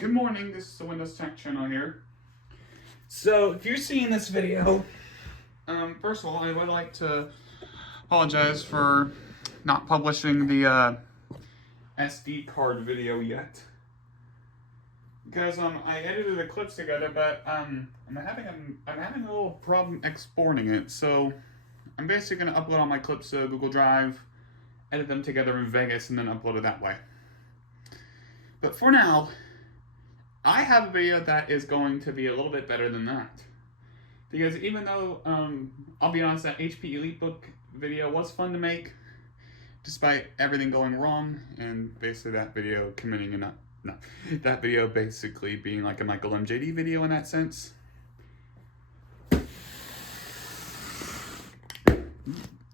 Good morning, this is the Windows Tech channel here. So, if you're seeing this video, first of all, I would like to apologize for not publishing the SD card video yet. Because I edited the clips together, but I'm having a little problem exporting it. So, I'm basically going to upload all my clips to Google Drive, edit them together in Vegas, and then upload it that way. But for now, I have a video that is going to be a little bit better than that. Because even though, I'll be honest, that HP EliteBook video was fun to make, despite everything going wrong, and basically that video committing that video basically being like a Michael MJD video in that sense.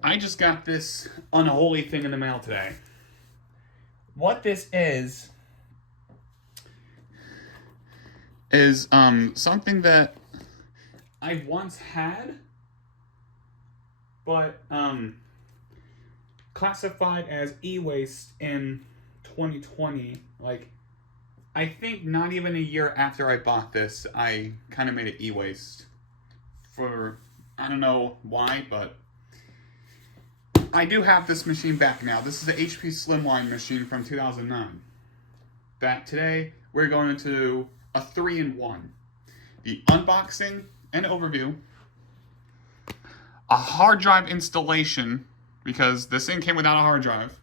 I just got this unholy thing in the mail today. What this is something that I once had, but classified as e-waste in 2020. Like, I think not even a year after I bought this, I kind of made it e-waste. For, I don't know why, but I do have this machine back now. This is the HP Slimline machine from 2009. That today, we're going to a 3-in-1. The unboxing and overview, a hard drive installation, because this thing came without a hard drive,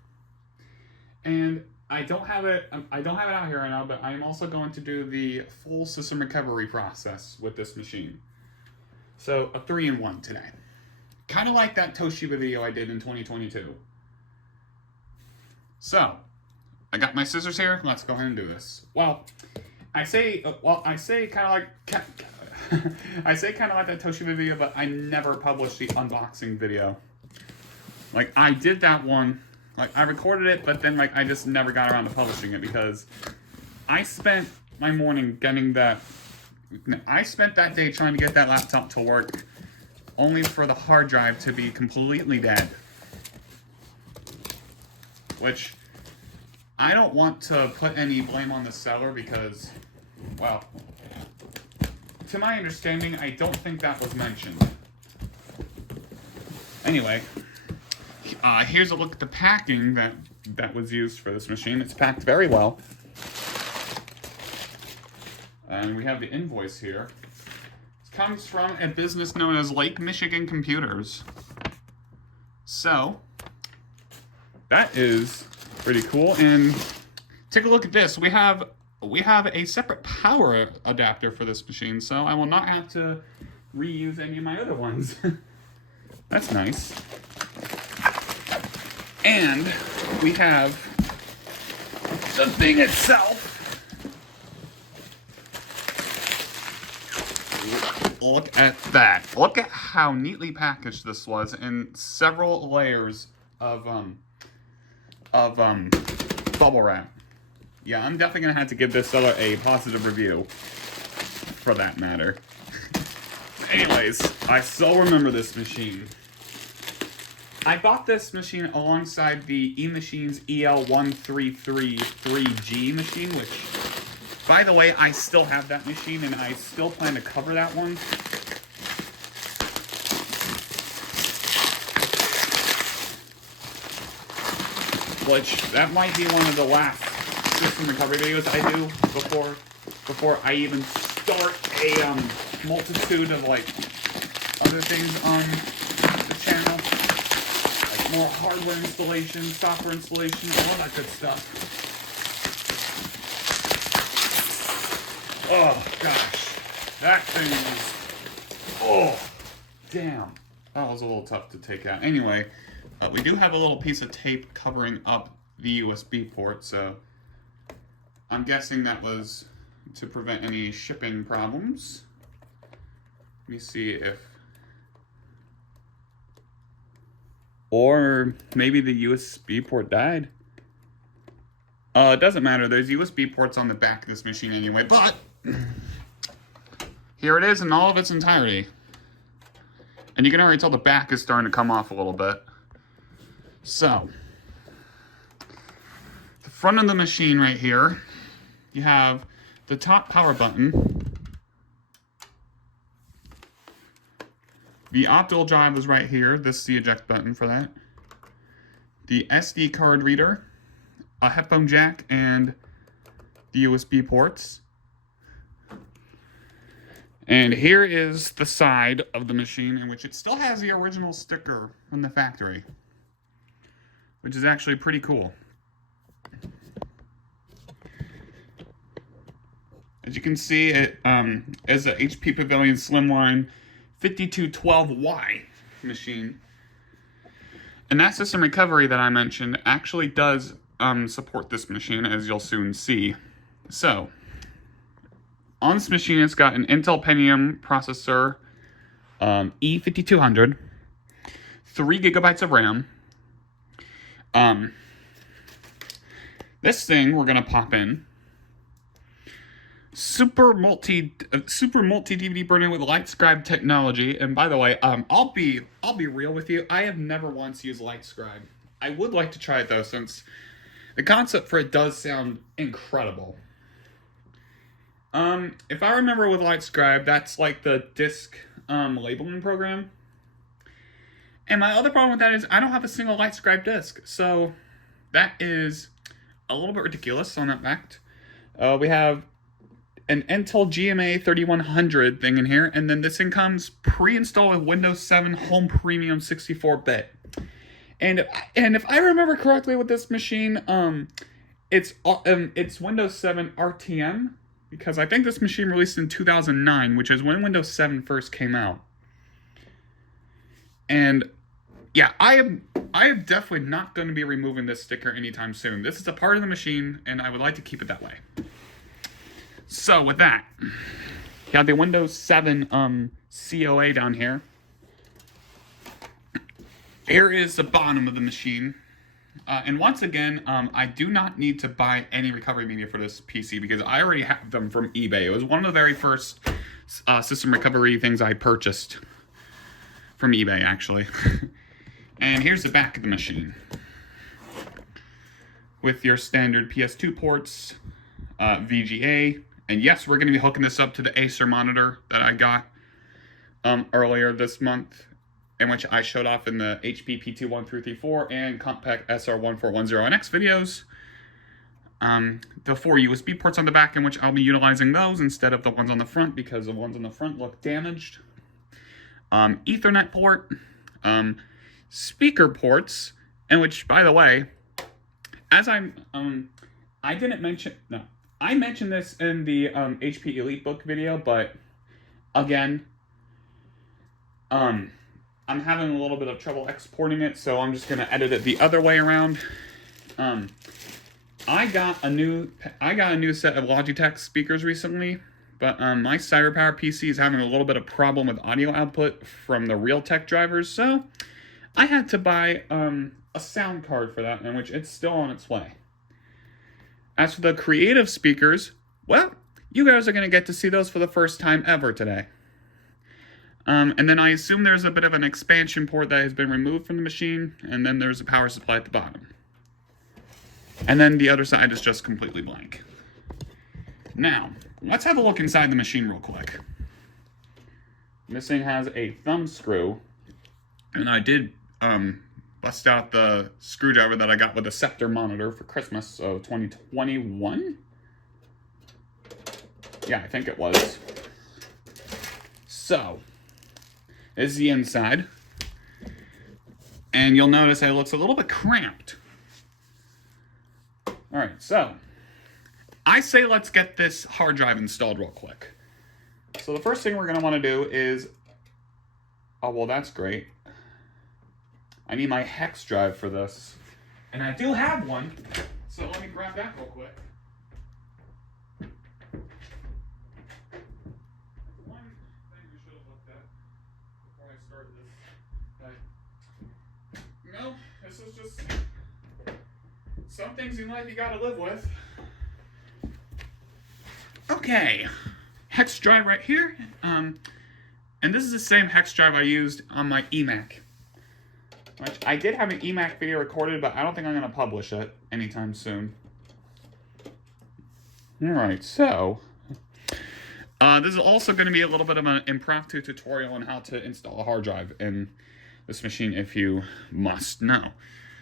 and I don't have it out here right now, but I'm also going to do the full system recovery process with this machine. So a 3-in-1 today. Kind of like that Toshiba video I did in 2022. So, I got my scissors here. Let's go ahead and do this. Well, I say kind of like that Toshiba video, but I never published the unboxing video. Like, I did that one, like, I recorded it, but then, like, I just never got around to publishing it because I spent my morning I spent that day trying to get that laptop to work, only for the hard drive to be completely dead. Which, I don't want to put any blame on the seller because, well, to my understanding, I don't think that was mentioned. Anyway, here's a look at the packing that was used for this machine. It's packed very well. And we have the invoice here. It comes from a business known as Lake Michigan Computers. So, that is pretty cool. And take a look at this. We have a separate power adapter for this machine, so I will not have to reuse any of my other ones. That's nice. And we have the thing itself. Look at that. Look at how neatly packaged this was in several layers of bubble wrap. Yeah, I'm definitely going to have to give this seller a positive review, for that matter. Anyways, I still remember this machine. I bought this machine alongside the eMachines EL1333G machine, which, by the way, I still have that machine, and I still plan to cover that one. Which, that might be one of the last system recovery videos I do before I even start a multitude of like other things on the channel, like more hardware installation, software installation, all that good stuff. Oh gosh, that thing was, oh damn, that was a little tough to take out. Anyway, we do have a little piece of tape covering up the USB port, so I'm guessing that was to prevent any shipping problems. Let me see if... Or maybe the USB port died. It doesn't matter. There's USB ports on the back of this machine anyway, but here it is in all of its entirety. And you can already tell the back is starting to come off a little bit. So, the front of the machine right here, you have the top power button. The optical drive is right here. This is the eject button for that. The SD card reader, a headphone jack, and the USB ports. And here is the side of the machine, in which it still has the original sticker from the factory, which is actually pretty cool. As you can see, it is a HP Pavilion Slimline 5212Y machine. And that system recovery that I mentioned actually does support this machine, as you'll soon see. So, on this machine, it's got an Intel Pentium processor, E5200, 3 gigabytes of RAM. This thing we're gonna pop in. Super multi DVD burner with LightScribe technology. And by the way, I'll be real with you. I have never once used LightScribe. I would like to try it though, since the concept for it does sound incredible. If I remember with LightScribe, that's like the disk labeling program. And my other problem with that is I don't have a single LightScribe disk, so that is a little bit ridiculous on that fact. We have an Intel GMA 3100 thing in here, and then this thing comes pre-installed with Windows 7 Home Premium 64-bit. And if I remember correctly with this machine, it's Windows 7 RTM, because I think this machine released in 2009, which is when Windows 7 first came out. And yeah, I am definitely not going to be removing this sticker anytime soon. This is a part of the machine, and I would like to keep it that way. So with that, you have the Windows 7 COA down here. Here is the bottom of the machine. And once again, I do not need to buy any recovery media for this PC because I already have them from eBay. It was one of the very first system recovery things I purchased from eBay, actually. And here's the back of the machine. With your standard PS2 ports, VGA, and yes, we're going to be hooking this up to the Acer monitor that I got earlier this month, in which I showed off in the HP PT1334 and Compact SR1410NX videos. The 4 USB ports on the back, in which I'll be utilizing those instead of the ones on the front, because the ones on the front look damaged. Ethernet port, speaker ports, in which, by the way, as I mentioned this in the HP EliteBook video, but again, I'm having a little bit of trouble exporting it, so I'm just gonna edit it the other way around. I got a new set of Logitech speakers recently, but my CyberPower PC is having a little bit of problem with audio output from the Realtek drivers, so I had to buy a sound card for that, in which it's still on its way. As for the creative speakers, well, you guys are going to get to see those for the first time ever today. And then I assume there's a bit of an expansion port that has been removed from the machine, and then there's a power supply at the bottom. And then the other side is just completely blank. Now, let's have a look inside the machine real quick. This thing has a thumb screw, and I did bust out the screwdriver that I got with the Scepter monitor for Christmas of 2021. Yeah, I think it was. So, this is the inside. And you'll notice it looks a little bit cramped. Alright, so, I say let's get this hard drive installed real quick. So the first thing we're going to want to do is, oh, well, that's great. I need my hex drive for this. And I do have one, so let me grab that real quick. One thing we should have looked at before I started this. But, no, this is just some things in life you gotta live with. Okay, hex drive right here. And this is the same hex drive I used on my eMac. Which I did have an eMac video recorded, but I don't think I'm going to publish it anytime soon. Alright, so, This is also going to be a little bit of an impromptu tutorial on how to install a hard drive in this machine if you must know.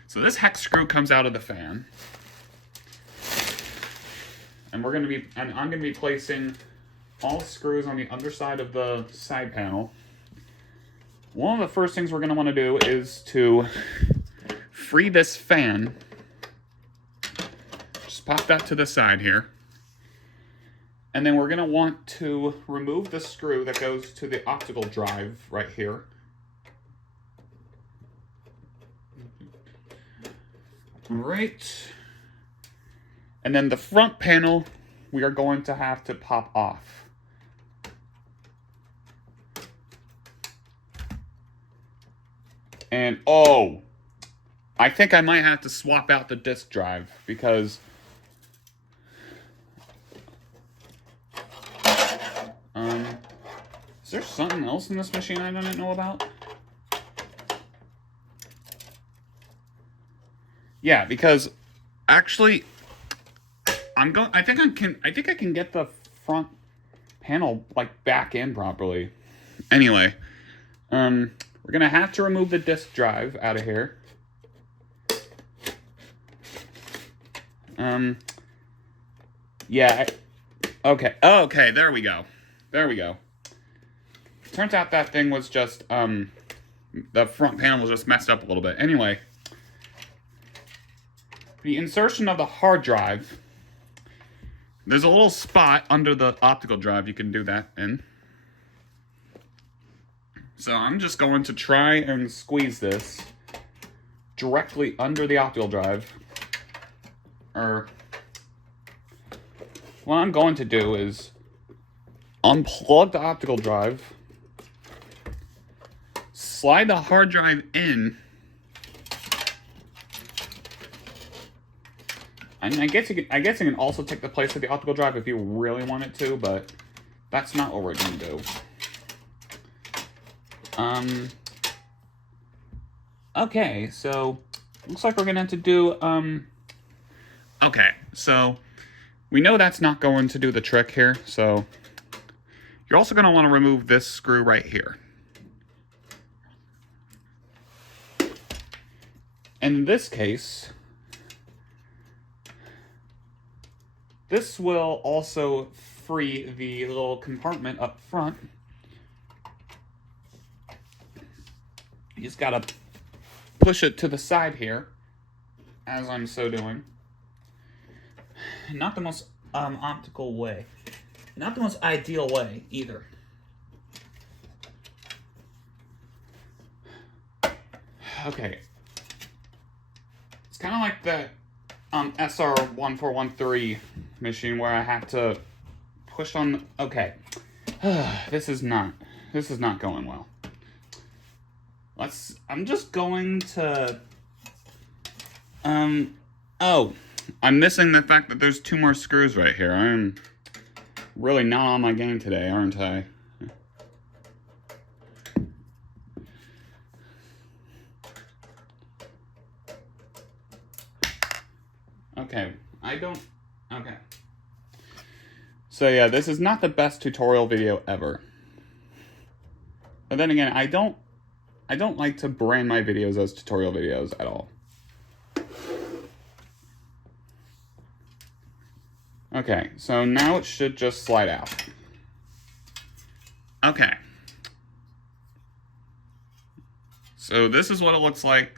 So this hex screw comes out of the fan. And I'm going to be placing all the screws on the underside of the side panel. One of the first things we're going to want to do is to free this fan. Just pop that to the side here. And then we're going to want to remove the screw that goes to the optical drive right here. Right. And then the front panel, we are going to have to pop off. And, oh, I think I might have to swap out the disk drive because is there something else in this machine I didn't know about? Yeah, because actually I think I can get the front panel like back in properly. Anyway, we're gonna have to remove the disk drive out of here. Yeah. Okay. Oh, okay. There we go. There we go. Turns out that thing was just the front panel was just messed up a little bit. Anyway, the insertion of the hard drive. There's a little spot under the optical drive you can do that in. So I'm just going to try and squeeze this directly under the optical drive. Or what I'm going to do is unplug the optical drive, slide the hard drive in, and I guess it can also take the place of the optical drive if you really want it to, but that's not what we're going to do. Okay, so looks like we're going to have to do, okay, so we know that's not going to do the trick here, so you're also going to want to remove this screw right here. In this case, this will also free the little compartment up front. You just gotta push it to the side here, as I'm so doing. Not the most optical way. Not the most ideal way, either. Okay. It's kind of like the SR1413 machine where I have to push on. Okay. This is not going well. I'm just going to. Oh, I'm missing the fact that there's 2 more screws right here. I'm really not on my game today, aren't I? Okay, okay. So yeah, this is not the best tutorial video ever. But then again, I don't like to brand my videos as tutorial videos at all. Okay, so now it should just slide out. Okay. So this is what it looks like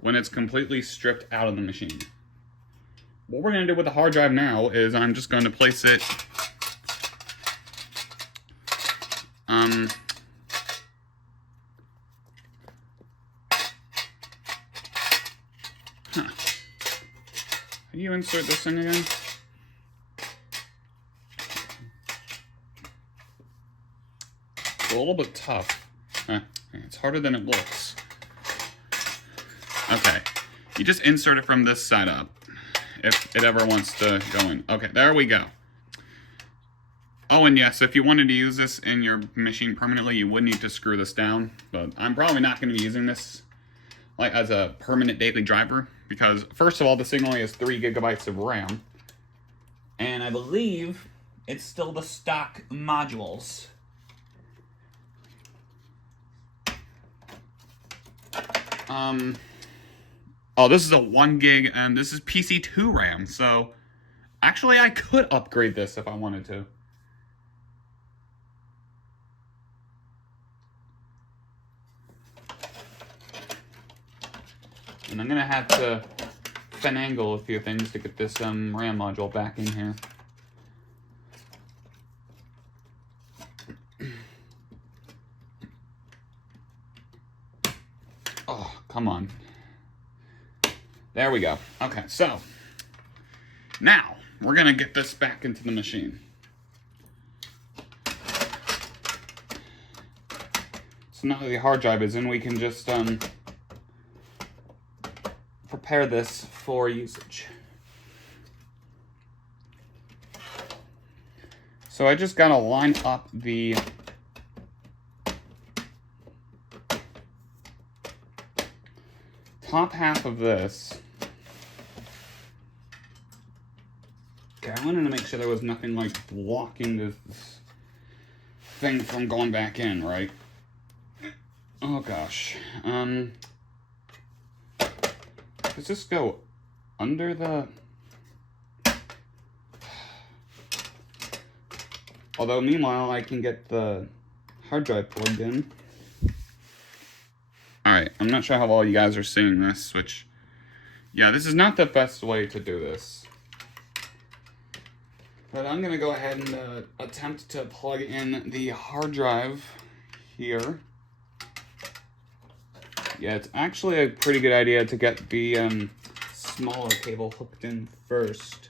when it's completely stripped out of the machine. What we're going to do with the hard drive now is I'm just going to place it How do you insert this in again? It's a little bit tough. It's harder than it looks. Okay. You just insert it from this side up, if it ever wants to go in. Okay, there we go. Oh, and yes, if you wanted to use this in your machine permanently, you would need to screw this down. But I'm probably not going to be using this like as a permanent daily driver, because first of all, this thing only has 3 gigabytes of RAM. And I believe it's still the stock modules. Oh, this is a 1 gig, and this is PC2 RAM, so actually I could upgrade this if I wanted to. And I'm gonna have to finagle a few things to get this RAM module back in here. Oh, come on. There we go. Okay, so now we're gonna get this back into the machine. So now that the hard drive is in, we can just prepare this for usage. So I just gotta line up the top half of this. Okay, I wanted to make sure there was nothing like blocking this thing from going back in, right? Oh gosh. Does this go under the... Although meanwhile I can get the hard drive plugged in. Alright, I'm not sure how well you guys are seeing this, which... Yeah, this is not the best way to do this. But I'm going to go ahead and attempt to plug in the hard drive here. Yeah, it's actually a pretty good idea to get the smaller cable hooked in first.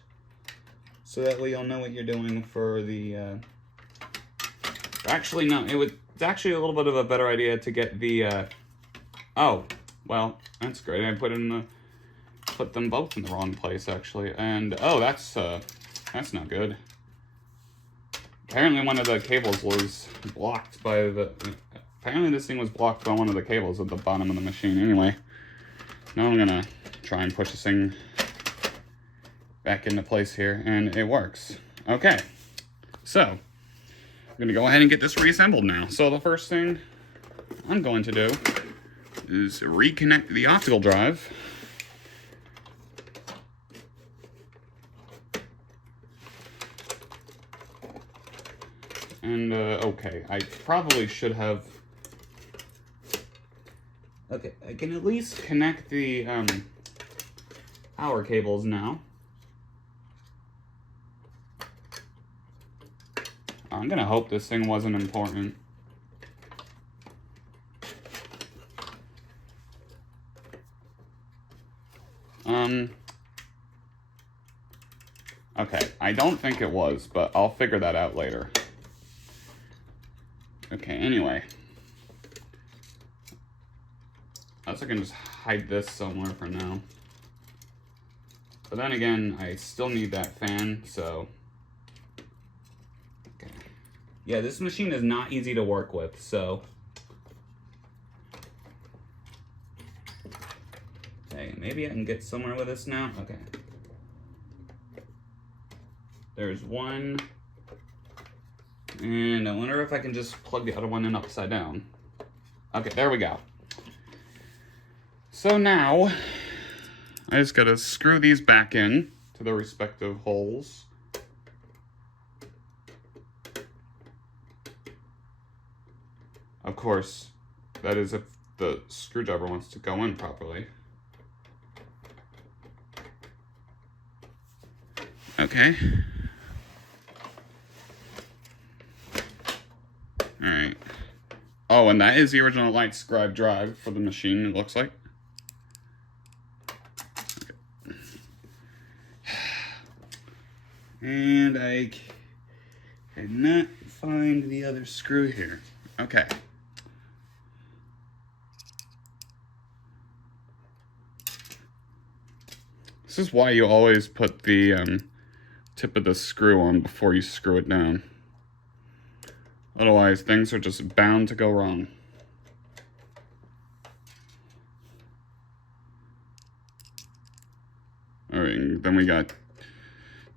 So that way you'll know what you're doing for the... Actually, no, it's actually a little bit of a better idea to get the... Oh, well, that's great. I put them both in the wrong place, actually. And, oh, that's not good. Apparently one of the cables was blocked by the... Apparently this thing was blocked by one of the cables at the bottom of the machine. Anyway, now I'm gonna try and push this thing back into place here, and it works. Okay, so I'm gonna go ahead and get this reassembled now. So the first thing I'm going to do is reconnect the optical drive. And, okay, I probably should have... Okay, I can at least connect the, power cables now. I'm gonna hope this thing wasn't important. Okay, I don't think it was, but I'll figure that out later. Okay, anyway. I guess I can just hide this somewhere for now. But then again, I still need that fan, so... Okay. Yeah, this machine is not easy to work with, so... Okay, maybe I can get somewhere with this now. Okay. There's one. And I wonder if I can just plug the other one in upside down. Okay, there we go. So now, I just gotta screw these back in to their respective holes. Of course, that is if the screwdriver wants to go in properly. Okay. Alright. Oh, and that is the original light scribe drive for the machine, it looks like. Okay. And I cannot find the other screw here. Okay. This is why you always put the tip of the screw on before you screw it down. Otherwise, things are just bound to go wrong. Alright, then we got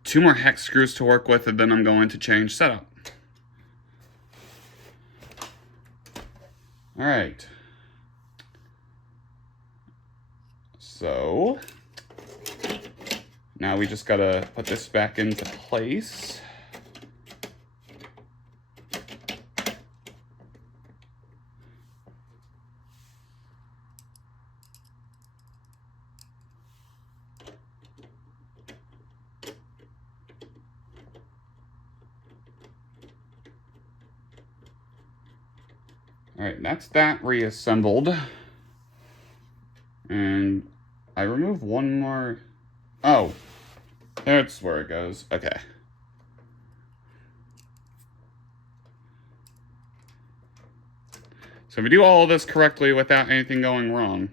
2 more hex screws to work with, and then I'm going to change setup. All right. So now we just gotta put this back into place. All right, that's that reassembled. And I removed one more. Oh, that's where it goes. Okay. So if we do all of this correctly without anything going wrong,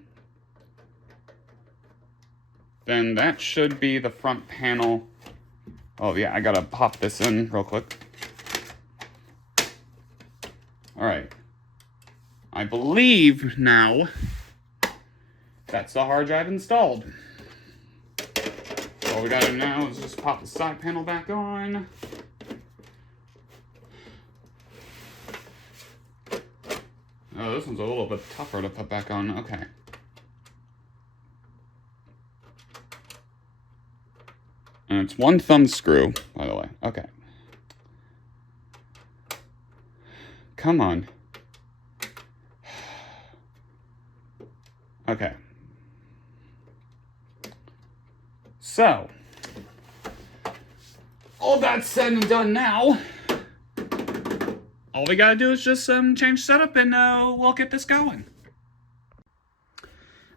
then that should be the front panel. Oh yeah, I gotta pop this in real quick. All right. I believe now that's the hard drive installed. All we gotta do now is just pop the side panel back on. Oh, this one's a little bit tougher to put back on. Okay. And it's 1 thumb screw, by the way. Okay. Come on. Okay. So, all that's said and done now, all we gotta do is just change setup and we'll get this going.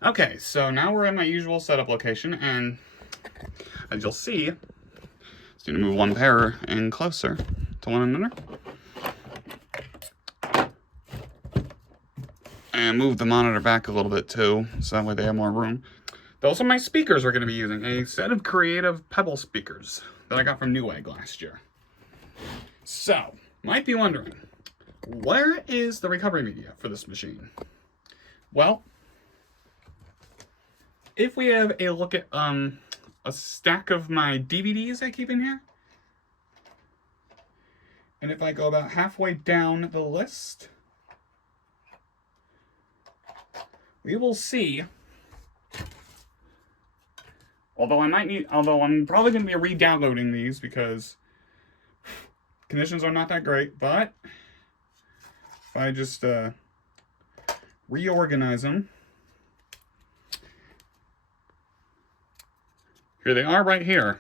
Okay, so now we're in my usual setup location, and as you'll see, just need to move one pair in closer to one another. And move the monitor back a little bit too, so that way they have more room. Those are my speakers we're going to be using. A set of Creative Pebble speakers that I got from Newegg last year. So, might be wondering, where is the recovery media for this machine? Well, if we have a look at a stack of my DVDs I keep in here, and if I go about halfway down the list, we will see, although I'm probably going to be re-downloading these because conditions are not that great, but if I just reorganize them, here they are right here.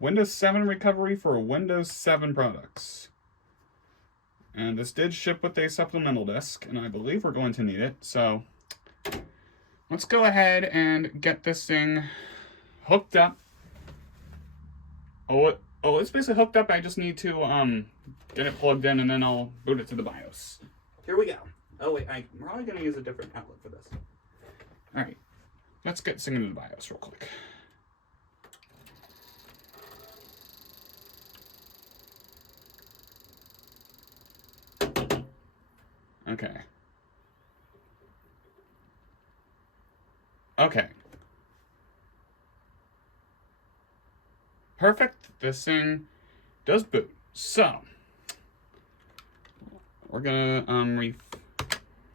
Windows 7 recovery for Windows 7 products. And this did ship with a supplemental disc, and I believe we're going to need it. So let's go ahead and get this thing hooked up. Oh, it's basically hooked up. I just need to get it plugged in, and then I'll boot it to the BIOS. Here we go. Oh wait, I'm probably going to use a different outlet for this. All right, let's get this thing into the BIOS real quick. Okay. Okay. Perfect. This thing does boot. So, we're gonna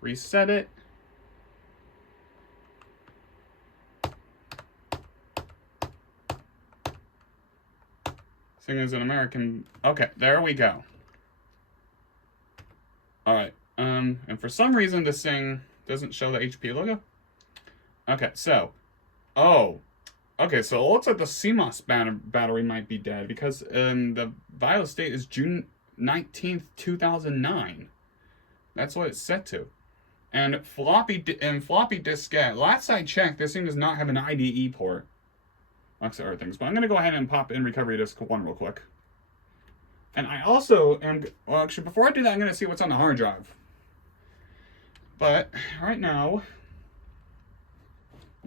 reset it. This thing is an American. Okay, there we go. All right. And for some reason, this thing doesn't show the HP logo. Okay, so, okay, so it looks like the CMOS battery might be dead because the BIOS date is June 19th, 2009. That's what it's set to. And floppy diskette, last I checked, this thing does not have an IDE port. Amongst other things, but I'm going to go ahead and pop in recovery disk 1 real quick. And I also am, well, actually, before I do that, I'm going to see what's on the hard drive. But right now,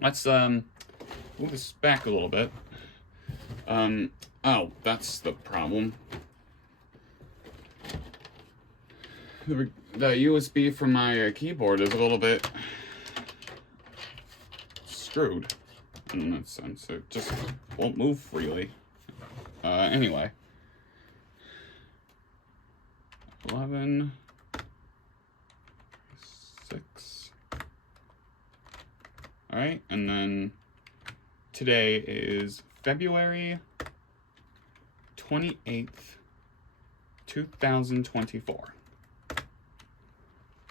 let's move this back a little bit. Oh, that's the problem. The USB from my keyboard is a little bit screwed. in that sense. It just won't move freely. Anyway. 11, 6. Alright, and then today is February 28th, 2024.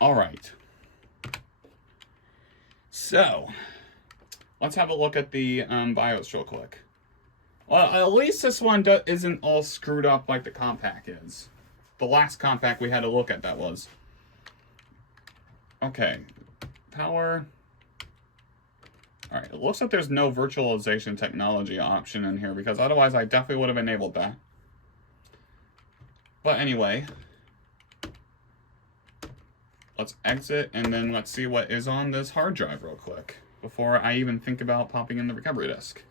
Alright. So, let's have a look at the BIOS real quick. Well, at least this one isn't all screwed up like the compact is. The last compact we had to look at that was. Okay. Power. Alright, it looks like there's no virtualization technology option in here, because otherwise I definitely would have enabled that. But anyway. Let's exit, and then let's see what is on this hard drive real quick, before I even think about popping in the recovery disk.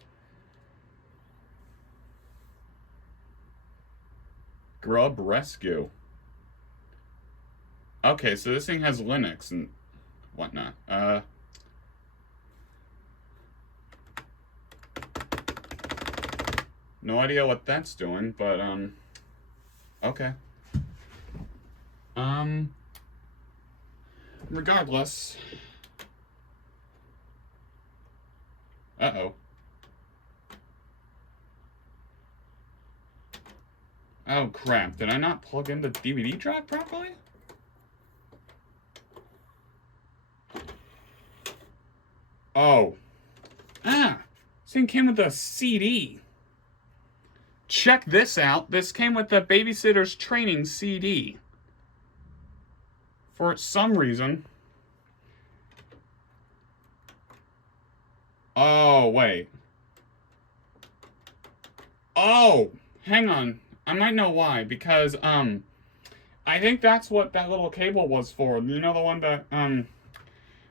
Grub Rescue. Okay, so this thing has Linux and whatnot. No idea what that's doing, but, okay. Regardless. Uh-oh. Oh, crap. Did I not plug in the DVD drive properly? Oh. Ah! This thing came with a CD. Check this out. This came with the Babysitter's Training CD. For some reason. Oh, wait. Oh! Hang on. I might know why, because, I think that's what that little cable was for. You know, the one that,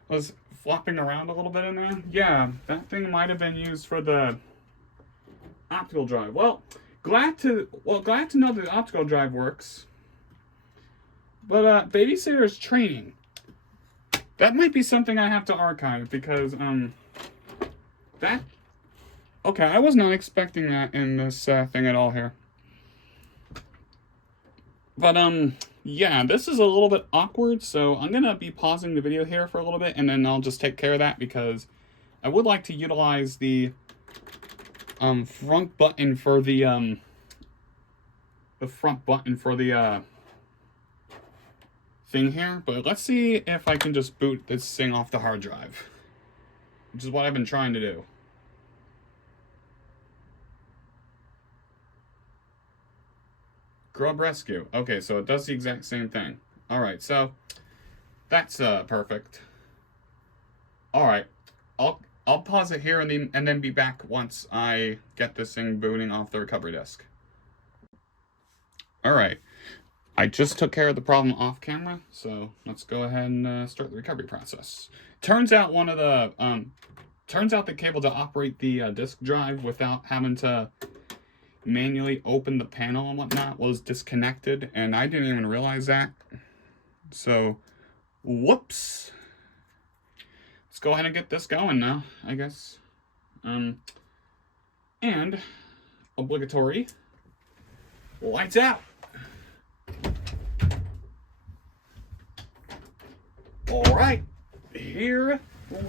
was flopping around a little bit in there? Yeah, that thing might have been used for the optical drive. Well, glad to know that the optical drive works. But, Babysitter's Training. That might be something I have to archive, because, that... Okay, I was not expecting that in this, thing at all here. But, yeah, this is a little bit awkward, so I'm gonna be pausing the video here for a little bit, and then I'll just take care of that, because I would like to utilize the, front button for the thing here. But let's see if I can just boot this thing off the hard drive, which is what I've been trying to do. Grub Rescue. Okay, so it does the exact same thing. Alright, so that's perfect. Alright. I'll pause it here and then be back once I get this thing booting off the recovery disk. Alright. I just took care of the problem off camera, so let's go ahead and start the recovery process. Turns out the cable to operate the disk drive without having to manually open the panel and whatnot was disconnected, and I didn't even realize that. So, whoops. Let's go ahead and get this going now, I guess. And obligatory lights out. Alright, here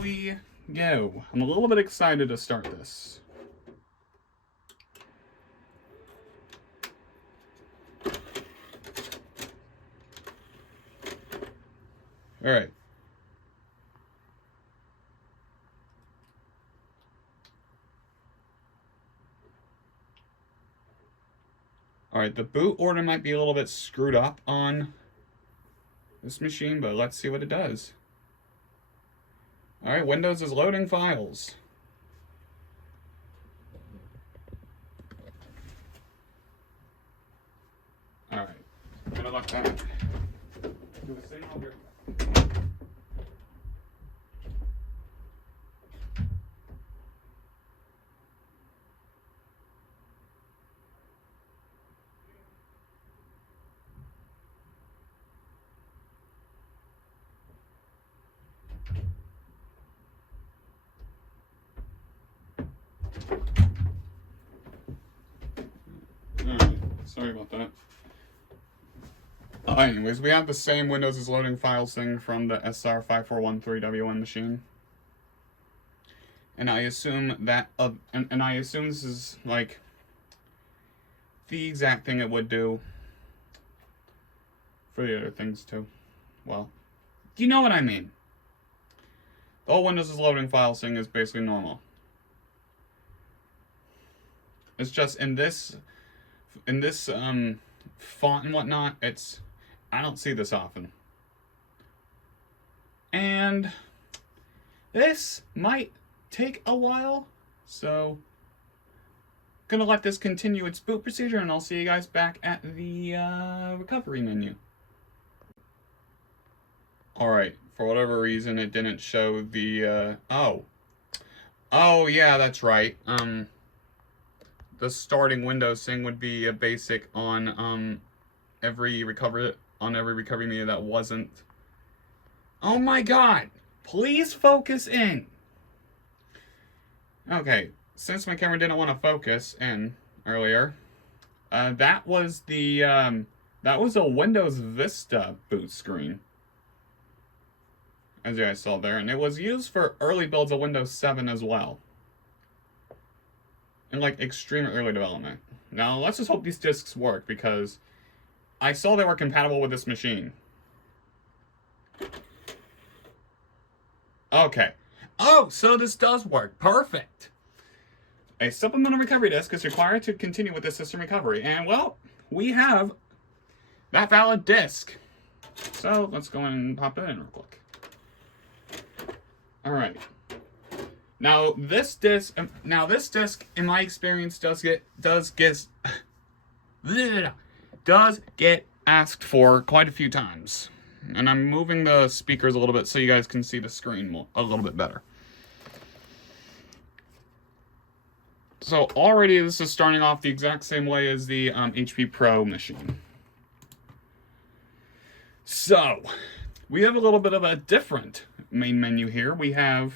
we go. I'm a little bit excited to start this. Alright. Alright, the boot order might be a little bit screwed up on this machine, but let's see what it does. Alright, Windows is loading files. Alright, I'm gonna let that do a thing over. Sorry about that. Anyways, we have the same Windows is loading files thing from the SR5413W1 machine. And I assume that, and I assume this is, like, the exact thing it would do for the other things, too. Well, you know what I mean. The whole Windows is loading files thing is basically normal. It's just in this font and whatnot, I don't see this often. And this might take a while, so gonna let this continue its boot procedure, and I'll see you guys back at the recovery menu. Alright, for whatever reason it didn't show the oh yeah, that's right. The starting Windows thing would be a basic on every recovery media that wasn't. Oh my god! Please focus in! Okay, since my camera didn't want to focus in earlier, that was a Windows Vista boot screen, as you guys saw there, and it was used for early builds of Windows 7 as well. In like extreme early development. Now let's just hope these discs work, because I saw they were compatible with this machine. Okay. Oh, so this does work. Perfect. A supplemental recovery disk is required to continue with the system recovery. And well, we have that valid disk. So let's go and pop it in real quick. Alright. Now this disc, in my experience, does get asked for quite a few times. And I'm moving the speakers a little bit so you guys can see the screen a little bit better. So already this is starting off the exact same way as the HP Pro machine. So we have a little bit of a different main menu here. We have,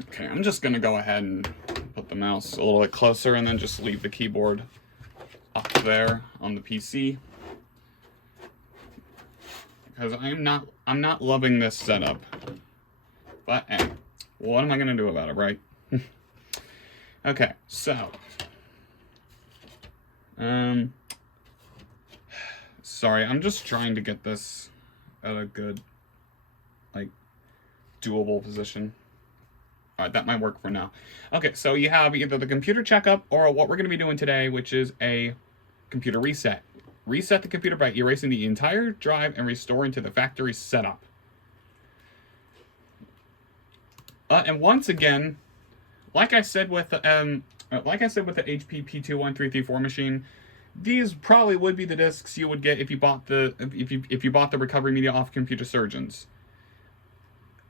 okay, I'm just gonna go ahead and put the mouse a little bit closer and then just leave the keyboard up there on the PC. Because I'm not loving this setup. But hey, what am I gonna do about it, right? Okay, so sorry, I'm just trying to get this at a good, like, doable position. Alright, that might work for now. Okay, so you have either the computer checkup or what we're going to be doing today, which is a computer reset. Reset the computer by erasing the entire drive and restoring to the factory setup. And once again, like I said with the HP P21334 machine, these probably would be the discs you would get if you bought the recovery media off Computer Surgeons.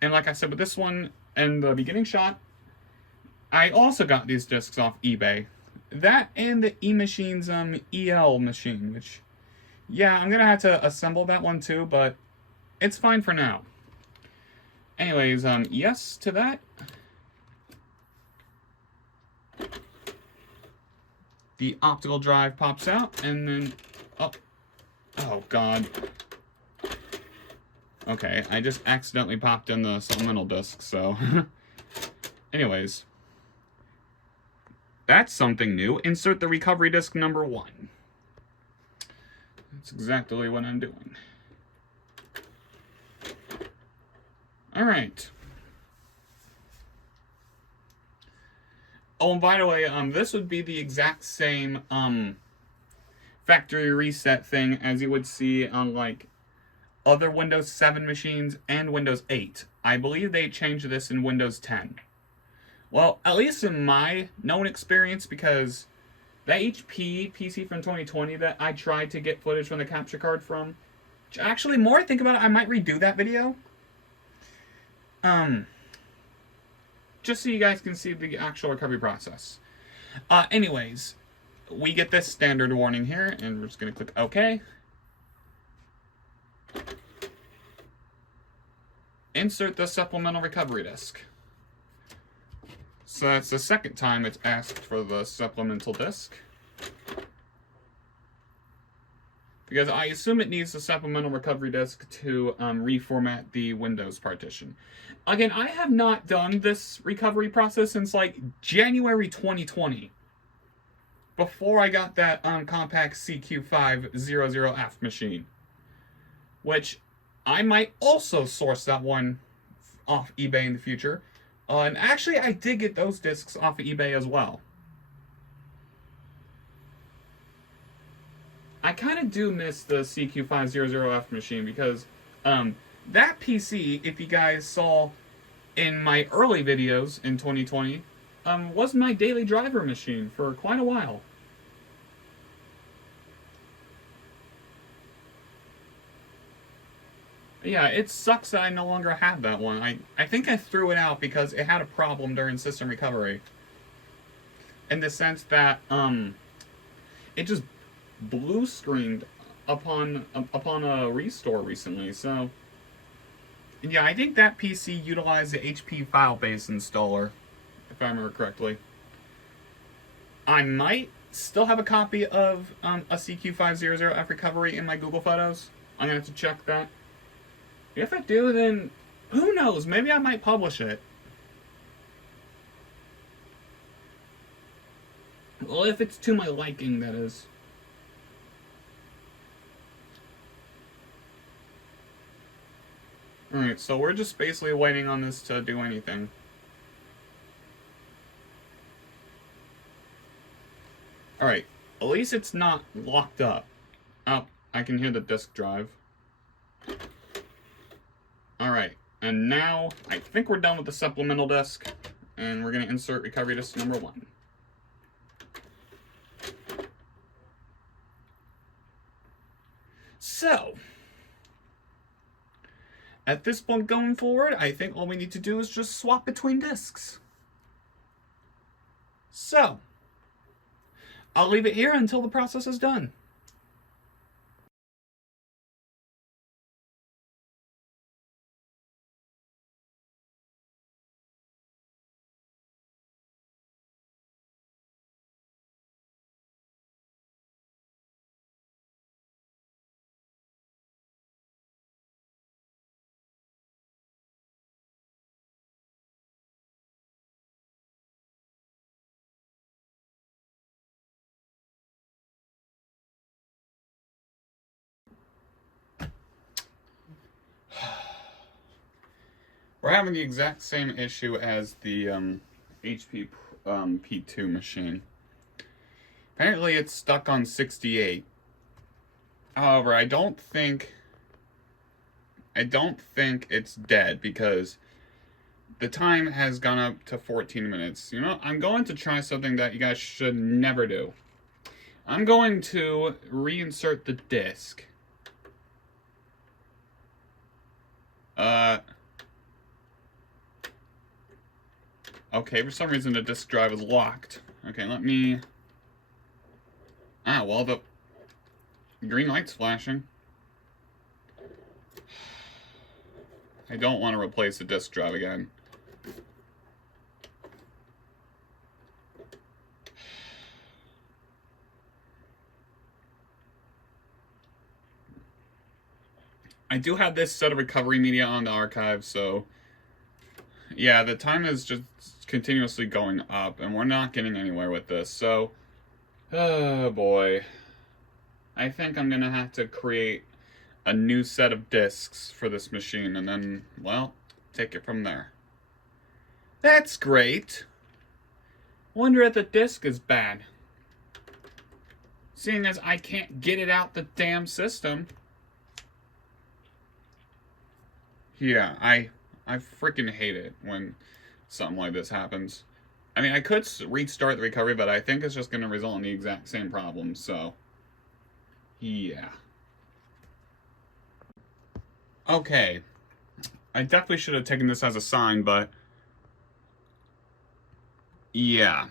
And like I said with this one in the beginning shot, I also got these discs off eBay. That and the eMachine's EL machine, which, yeah, I'm gonna have to assemble that one too, but it's fine for now. Anyways, yes to that. The optical drive pops out, and then, oh god. Okay, I just accidentally popped in the supplemental disc, so. Anyways. That's something new. Insert the recovery disk number 1. That's exactly what I'm doing. Alright. Oh, and by the way, this would be the exact same factory reset thing as you would see on, like, other Windows 7 machines and Windows 8. I believe they changed this in Windows 10. Well, at least in my known experience, because that HP PC from 2020 that I tried to get footage from the capture card from, which actually, more I think about it, I might redo that video. Just so you guys can see the actual recovery process. Anyways, we get this standard warning here, and we're just going to click OK. Insert the supplemental recovery disk. So that's the second time it's asked for the supplemental disk. because I assume it needs a supplemental recovery disk to reformat the Windows partition. Again, I have not done this recovery process since like January 2020, before I got that compact CQ500F machine, which I might also source that one off eBay in the future. And actually, I did get those discs off of eBay as well. I kind of do miss the CQ500F machine because that PC, if you guys saw in my early videos in 2020, was my daily driver machine for quite a while. Yeah, it sucks that I no longer have that one. I think I threw it out because it had a problem during system recovery. In the sense that, it just blue screened upon a restore recently, so... Yeah, I think that PC utilized the HP file-based installer, if I remember correctly. I might still have a copy of a CQ500F recovery in my Google Photos. I'm gonna have to check that. If I do, then who knows? Maybe I might publish it. Well, if it's to my liking, that is. Alright, so we're just basically waiting on this to do anything. Alright, at least it's not locked up. Oh, I can hear the disk drive. Alright, and now I think we're done with the supplemental disk, and we're going to insert recovery disk number 1. So, at this point going forward, I think all we need to do is just swap between disks. So, I'll leave it here until the process is done. We're having the exact same issue as the HP P2 machine. Apparently it's stuck on 68. However, I don't think it's dead because the time has gone up to 14 minutes. You know, I'm going to try something that you guys should never do. I'm going to reinsert the disk. Okay, for some reason the disk drive is locked. Okay, let me... Ah, well, the green light's flashing. I don't want to replace the disk drive again. I do have this set of recovery media on the archive, so... Yeah, the time is just continuously going up, and we're not getting anywhere with this, so... Oh, boy. I think I'm gonna have to create a new set of disks for this machine, and then, well, take it from there. That's great! Wonder if the disk is bad. Seeing as I can't get it out the damn system. Yeah, I freaking hate it when something like this happens. I mean, I could restart the recovery, but I think it's just going to result in the exact same problem, so... Yeah. Okay. I definitely should have taken this as a sign, but... Yeah.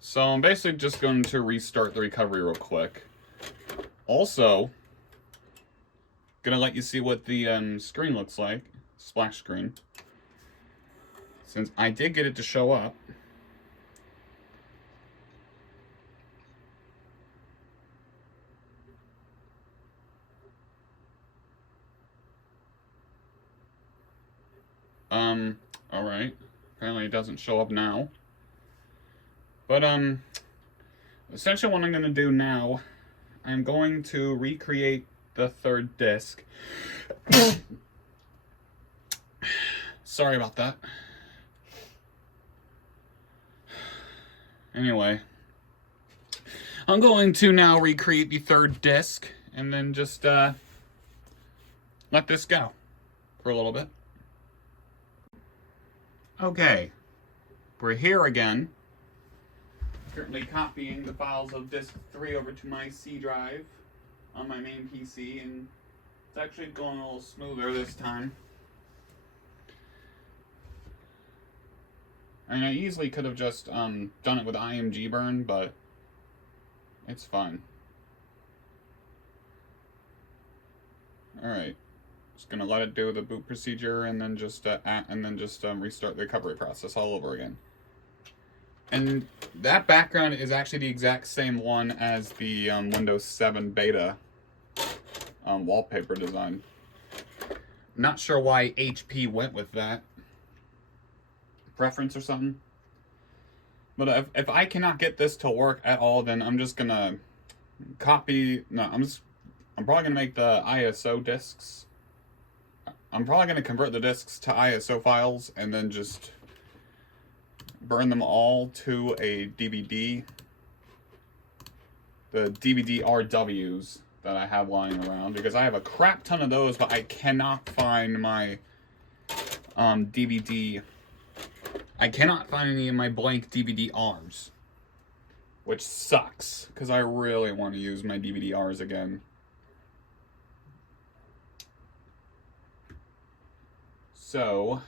So I'm basically just going to restart the recovery real quick. Also, gonna let you see what the screen looks like, splash screen, since I did get it to show up. Alright. Apparently it doesn't show up now. But, essentially what I'm going to do now, I'm going to recreate the third disc. Sorry about that. Anyway, I'm going to now recreate the third disc and then just let this go for a little bit. Okay, we're here again. Currently copying the files of disk 3 over to my C drive on my main PC, and it's actually going a little smoother this time. I mean, I easily could have just done it with IMG burn, but it's fine. Alright, just gonna let it do the boot procedure and then just restart the recovery process all over again. And that background is actually the exact same one as the Windows 7 beta wallpaper design. Not sure why HP went with that. Preference or something. But if I cannot get this to work at all, then I'm just gonna copy. No, I'm probably gonna make the ISO discs. I'm probably gonna convert the discs to ISO files and then just burn them all to a DVD. The DVD RWs that I have lying around, because I have a crap ton of those, but I cannot find my DVD. I cannot find any of my blank DVD-Rs, which sucks, because I really want to use my DVD-Rs again. So,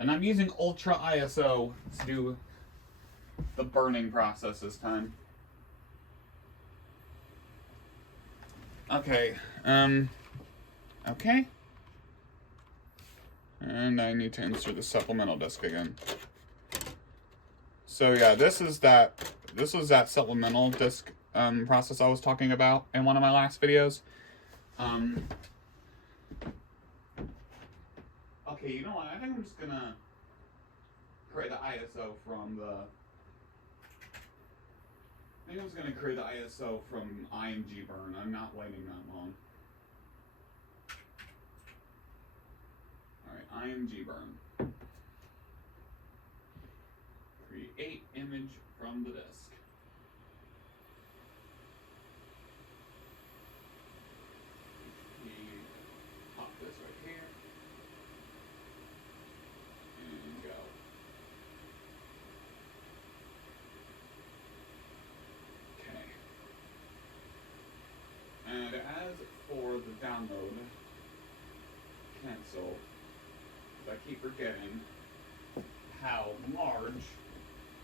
and I'm using Ultra ISO to do the burning process this time. Okay, okay. And I need to insert the supplemental disk again. So yeah, this was that supplemental disk process I was talking about in one of my last videos. Okay, you know what? I think I'm just gonna create the ISO from IMG burn. I'm not waiting that long. Alright, IMG burn. Create image from the disk. Pop this right here. And go. Okay. And as for the download, cancel. I keep forgetting how large.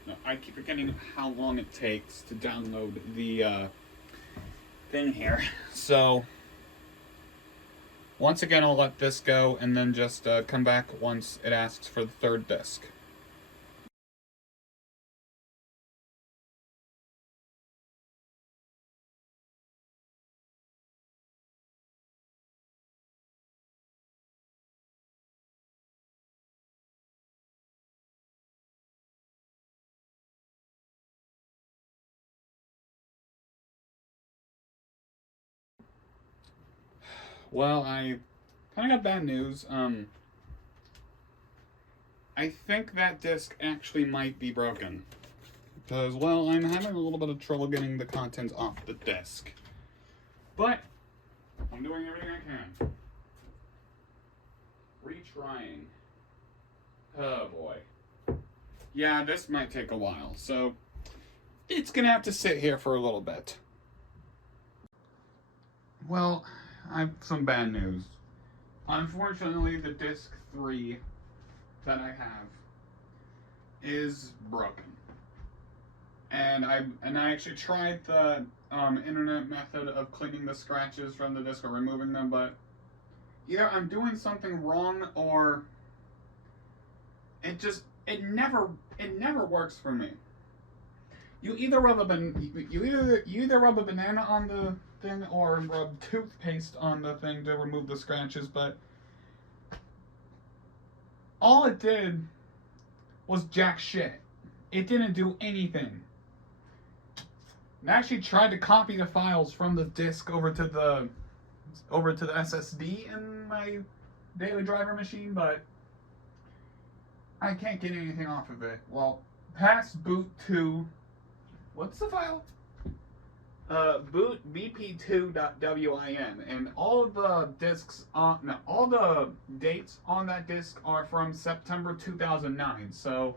No, I keep forgetting how long it takes to download the thing here. So once again, I'll let this go and then just come back once it asks for the third disk. Well, I kind of got bad news. I think that disc actually might be broken. Because, well, I'm having a little bit of trouble getting the contents off the disc. But I'm doing everything I can. Retrying. Oh boy. Yeah, this might take a while, so it's gonna have to sit here for a little bit. Well, I have some bad news. Unfortunately, the disc 3 that I have is broken. And I actually tried the internet method of cleaning the scratches from the disc or removing them, but either I'm doing something wrong or it never works for me. You either rub a banana on the thing or rub toothpaste on the thing to remove the scratches, but all it did was jack shit. It didn't do anything. I actually tried to copy the files from the disk over to the SSD in my daily driver machine, but I can't get anything off of it. Well, past boot to, what's the file? Boot bp2.win, and all of the disks on, no, all the dates on that disk are from September 2009. So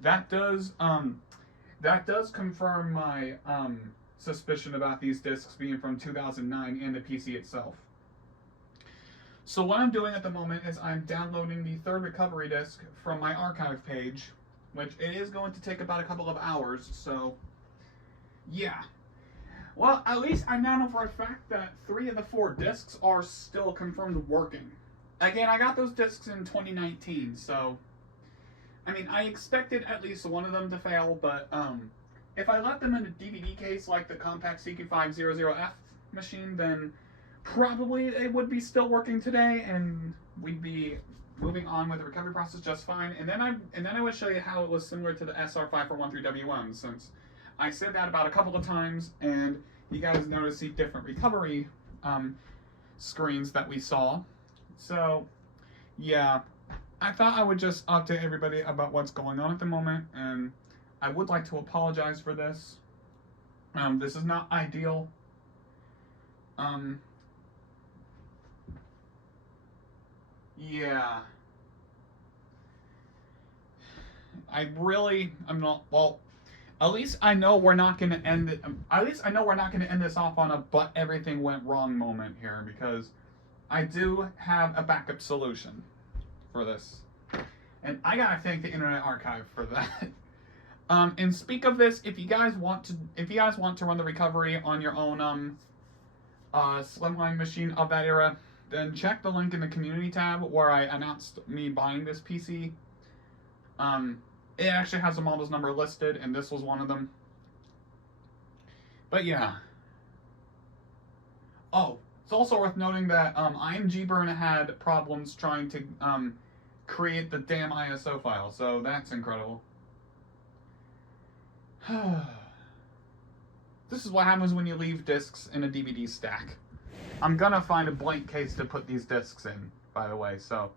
that does confirm my suspicion about these disks being from 2009 and the PC itself. So what I'm doing at the moment is I'm downloading the third recovery disk from my archive page, which it is going to take about a couple of hours, so yeah. Well, at least I now know for a fact that 3 of the 4 disks are still confirmed working. Again, I got those disks in 2019, so I mean, I expected at least one of them to fail, but if I left them in a DVD case like the compact CQ500F machine, then probably it would be still working today, and we'd be moving on with the recovery process just fine. And then I would show you how it was similar to the SR5413W1, since I said that about a couple of times, and you guys noticed the different recovery screens that we saw. So, yeah, I thought I would just update everybody about what's going on at the moment, and I would like to apologize for this. This is not ideal. Yeah. I'm not, well, at least I know we're not going to end it. At least I know we're not going to end this off on a but everything went wrong moment here, because I do have a backup solution for this. And I gotta thank the Internet Archive for that. And speak of this, if you guys want to run the recovery on your own Slimline machine of that era, then check the link in the community tab where I announced me buying this PC. It actually has the model's number listed, and this was one of them. But yeah. Oh, it's also worth noting that IMGBurn had problems trying to create the damn ISO file, so that's incredible. This is what happens when you leave discs in a DVD stack. I'm gonna find a blank case to put these discs in, by the way, so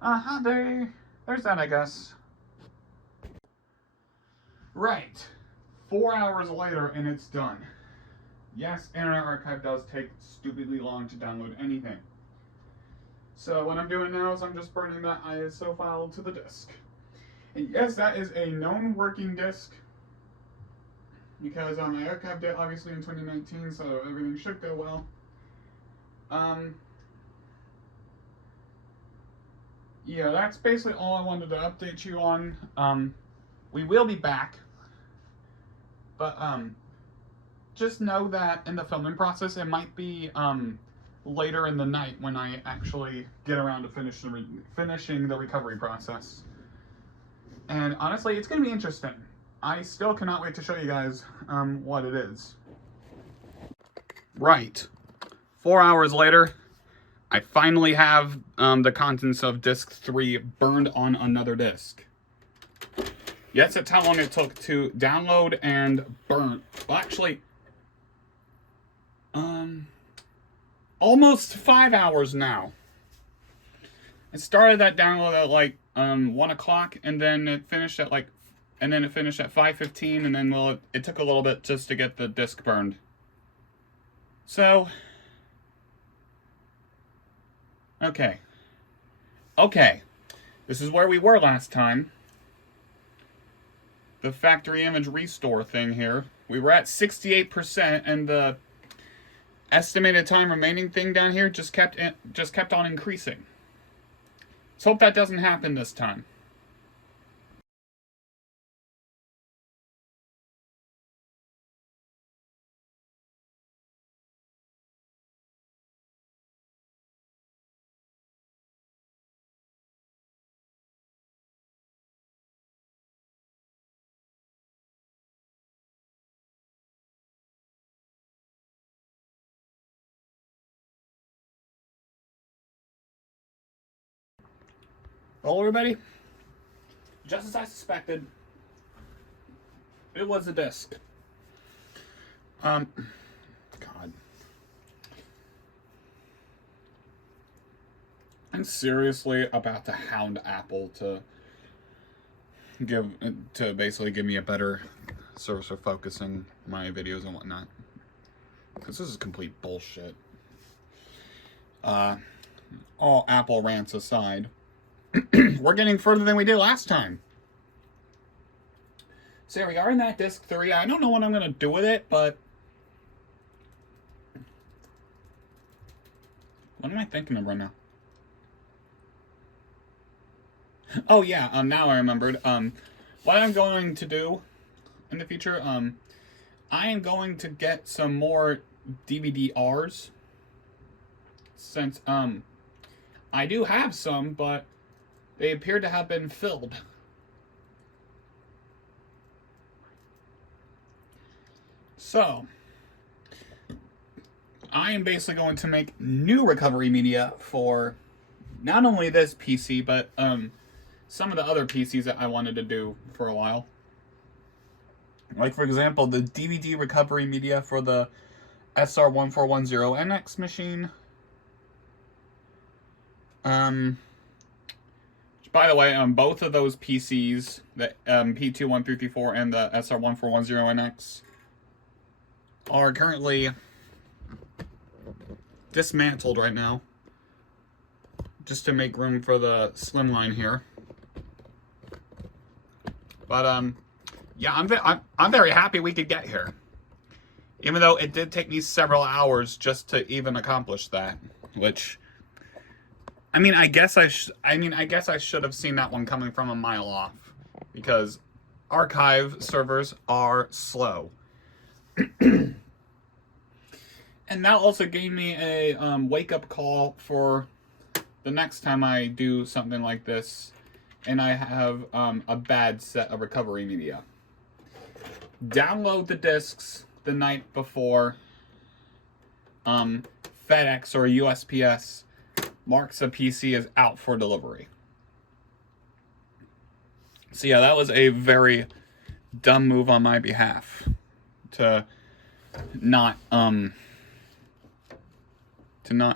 there's that, I guess. Right, 4 hours later and it's done. Yes, Internet Archive does take stupidly long to download anything. So what I'm doing now is I'm just burning that ISO file to the disk. And yes, that is a known working disk, because I archived it obviously in 2019, so everything should go well. Yeah, that's basically all I wanted to update you on. We will be back, but just know that in the filming process, it might be later in the night when I actually get around to finishing the recovery process. And honestly, it's going to be interesting. I still cannot wait to show you guys what it is. Right. 4 hours later, I finally have the contents of disc 3 burned on another disc. Yes, that's how long it took to download and burn. Well, actually, almost 5 hours now. I started that download at like 1 o'clock, and then it finished at like, and then it finished at 5:15, and then well, it took a little bit just to get the disc burned. So, okay, this is where we were last time. The factory image restore thing here. We were at 68%, and the estimated time remaining thing down here just kept on increasing. Let's hope that doesn't happen this time. Well, everybody, just as I suspected, it was a disc. God. I'm seriously about to hound Apple to basically give me a better service for focusing my videos and whatnot. Because this is complete bullshit. All Apple rants aside, we're getting further than we did last time. So here we are in that disc 3. I don't know what I'm going to do with it, but what am I thinking of right now? Oh yeah, now I remembered. What I'm going to do in the future, I am going to get some more DVD-Rs. Since, I do have some, but they appear to have been filled. So, I am basically going to make new recovery media for not only this PC, but, some of the other PCs that I wanted to do for a while. Like, for example, the DVD recovery media for the SR1410NX machine. By the way, both of those PCs, the P21334 and the SR1410NX, are currently dismantled right now, just to make room for the Slimline here. But yeah, I'm very happy we could get here, even though it did take me several hours just to even accomplish that. Which, I mean, I guess I should have seen that one coming from a mile off, because archive servers are slow. And that also gave me a wake-up call for the next time I do something like this, and I have a bad set of recovery media. Download the discs the night before FedEx or USPS marks a PC as out for delivery. So yeah, that was a very dumb move on my behalf to not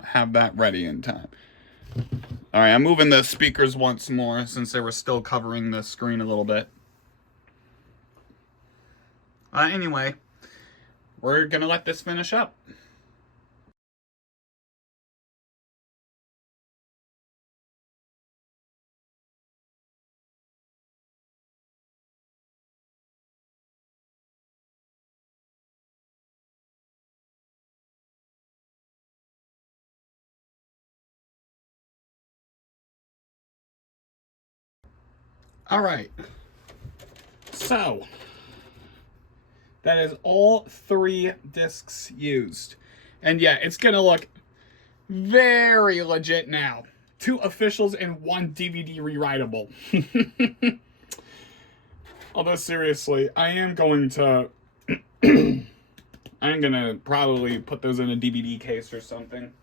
have that ready in time. Alright, I'm moving the speakers once more since they were still covering the screen a little bit. Anyway, we're gonna let this finish up. Alright, so that is all 3 discs used. And yeah, it's gonna look very legit now. 2 officials and 1 DVD rewritable. Although seriously, I am going to I'm gonna probably put those in a DVD case or something,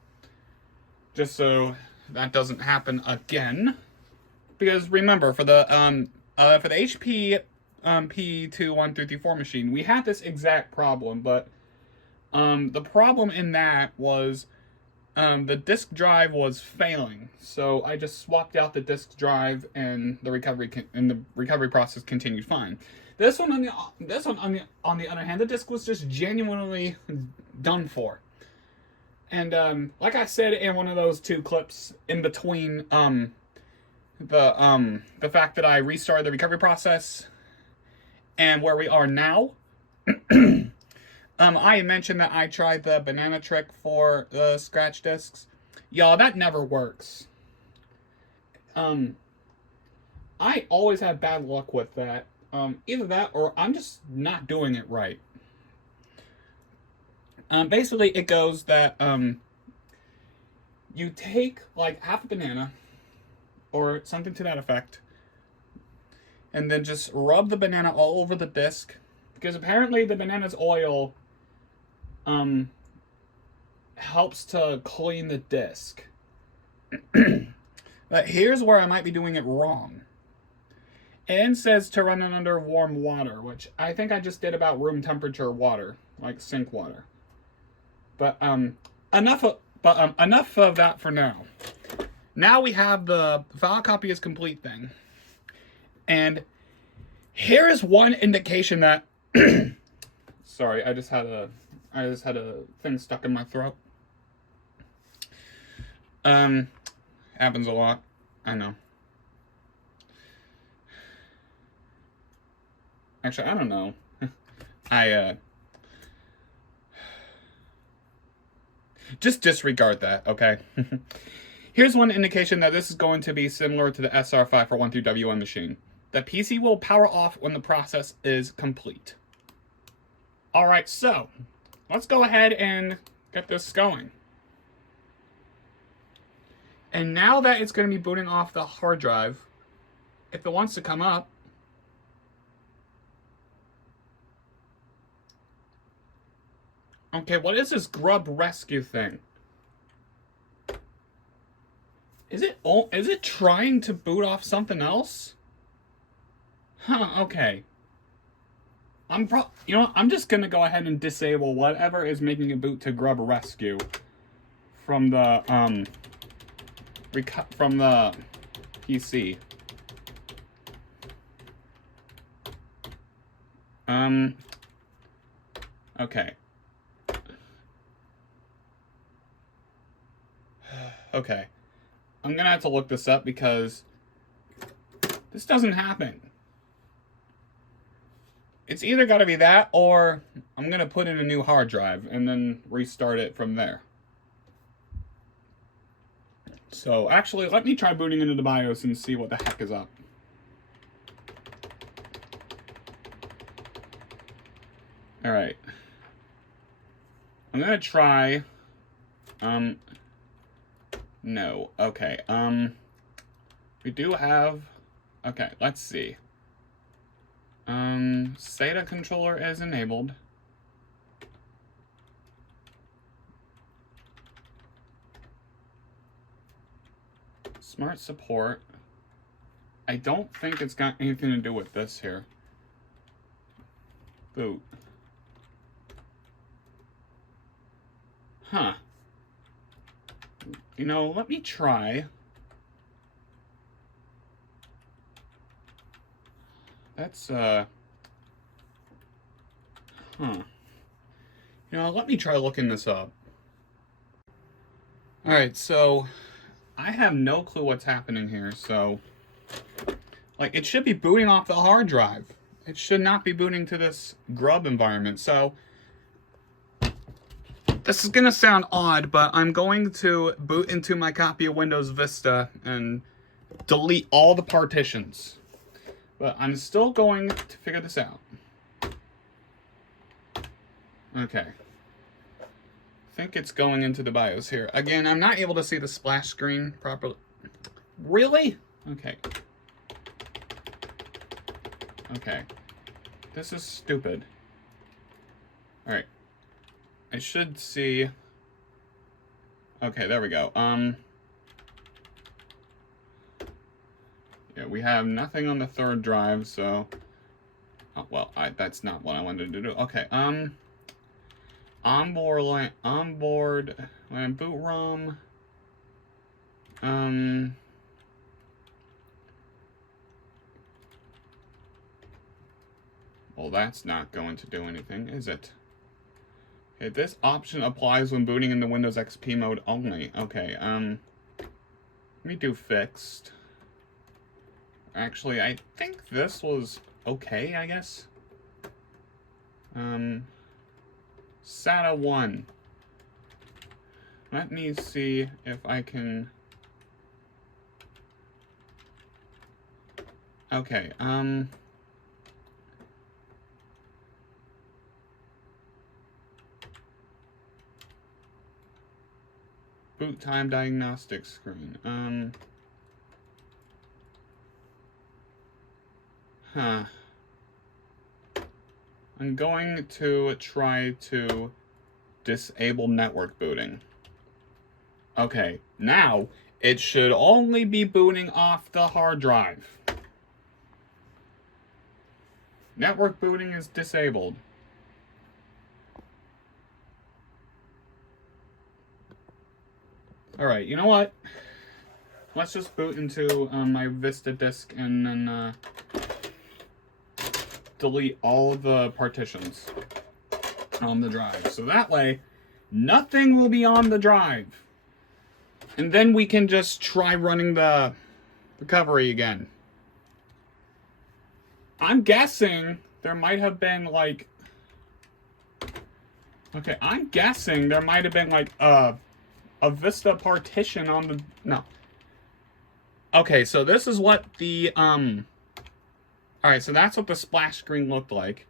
just so that doesn't happen again. Because remember, for the HP P21334 machine, we had this exact problem, but the problem in that was the disk drive was failing. So I just swapped out the disk drive, and the recovery process continued fine. This one on the other hand, the disk was just genuinely done for. And like I said in one of those 2 clips in between the fact that I restarted the recovery process and where we are now, I mentioned that I tried the banana trick for the scratch discs. Y'all, that never works. I always have bad luck with that. Either that or I'm just not doing it right. Basically, it goes that you take like half a banana or something to that effect, and then just rub the banana all over the disc, because apparently the banana's oil helps to clean the disc. But here's where I might be doing it wrong. It says to run it under warm water, which I think I just did about room temperature water, like sink water. But enough of that for now. Now we have the file copy is complete thing. And here is one indication that sorry, I just had a thing stuck in my throat. Happens a lot. I know. Actually, I don't know. Just disregard that, okay? Here's one indication that this is going to be similar to the SR5412Y machine. The PC will power off when the process is complete. Alright, so let's go ahead and get this going. And now that it's going to be booting off the hard drive, if it wants to come up, okay, what is this grub rescue thing? Is it trying to boot off something else? Huh, okay. I'm just gonna go ahead and disable whatever is making a boot to grub rescue from the PC. Okay. Okay. I'm gonna have to look this up because this doesn't happen. It's either gotta be that or I'm gonna put in a new hard drive and then restart it from there. So actually, let me try booting into the BIOS and see what the heck is up. Alright. I'm gonna try, no, okay, we do have, okay, let's see. SATA controller is enabled. Smart support. I don't think it's got anything to do with this here. Boot. Huh. You know, let me try. That's, huh. You know, let me try looking this up. Alright, so I have no clue what's happening here, so like it should be booting off the hard drive. It should not be booting to this grub environment. So this is gonna sound odd, but I'm going to boot into my copy of Windows Vista and delete all the partitions. But I'm still going to figure this out. Okay. I think it's going into the BIOS here. Again, I'm not able to see the splash screen properly. Really? Okay. Okay. This is stupid. Alright. I should see... Okay, there we go. Yeah, we have nothing on the third drive, so... Oh, well, that's not what I wanted to do. Okay, onboard boot ROM. Well, that's not going to do anything, is it? Okay, this option applies when booting in the Windows XP mode only. Okay, let me do fixed. Actually, I think this was okay, I guess. SATA 1. Let me see if I can... Okay, boot time diagnostic screen. Huh. I'm going to try to disable network booting. Okay, now It should only be booting off the hard drive. Network booting is disabled. Alright, you know what? Let's just boot into my Vista disk and then delete all of the partitions on the drive. So that way, nothing will be on the drive. And then we can just try running the recovery again. I'm guessing there might have been like... Okay, I'm guessing there might have been like a Vista partition on the... No. Okay, so this is what the... Alright, so that's what the splash screen looked like.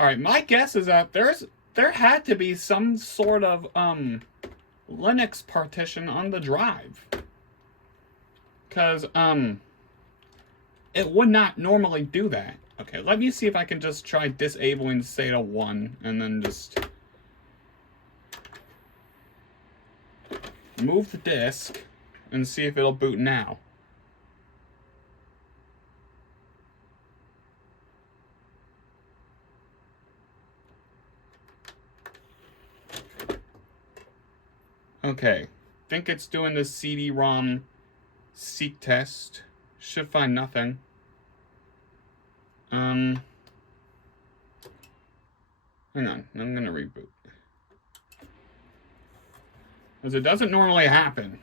Alright, my guess is that there had to be some sort of Linux partition on the drive. Because it would not normally do that. Okay, let me see if I can just try disabling SATA 1 and then just move the disk and see if it'll boot now. Okay, think it's doing the CD-ROM seek test. Should find nothing. Hang on, I'm gonna reboot. Because it doesn't normally happen.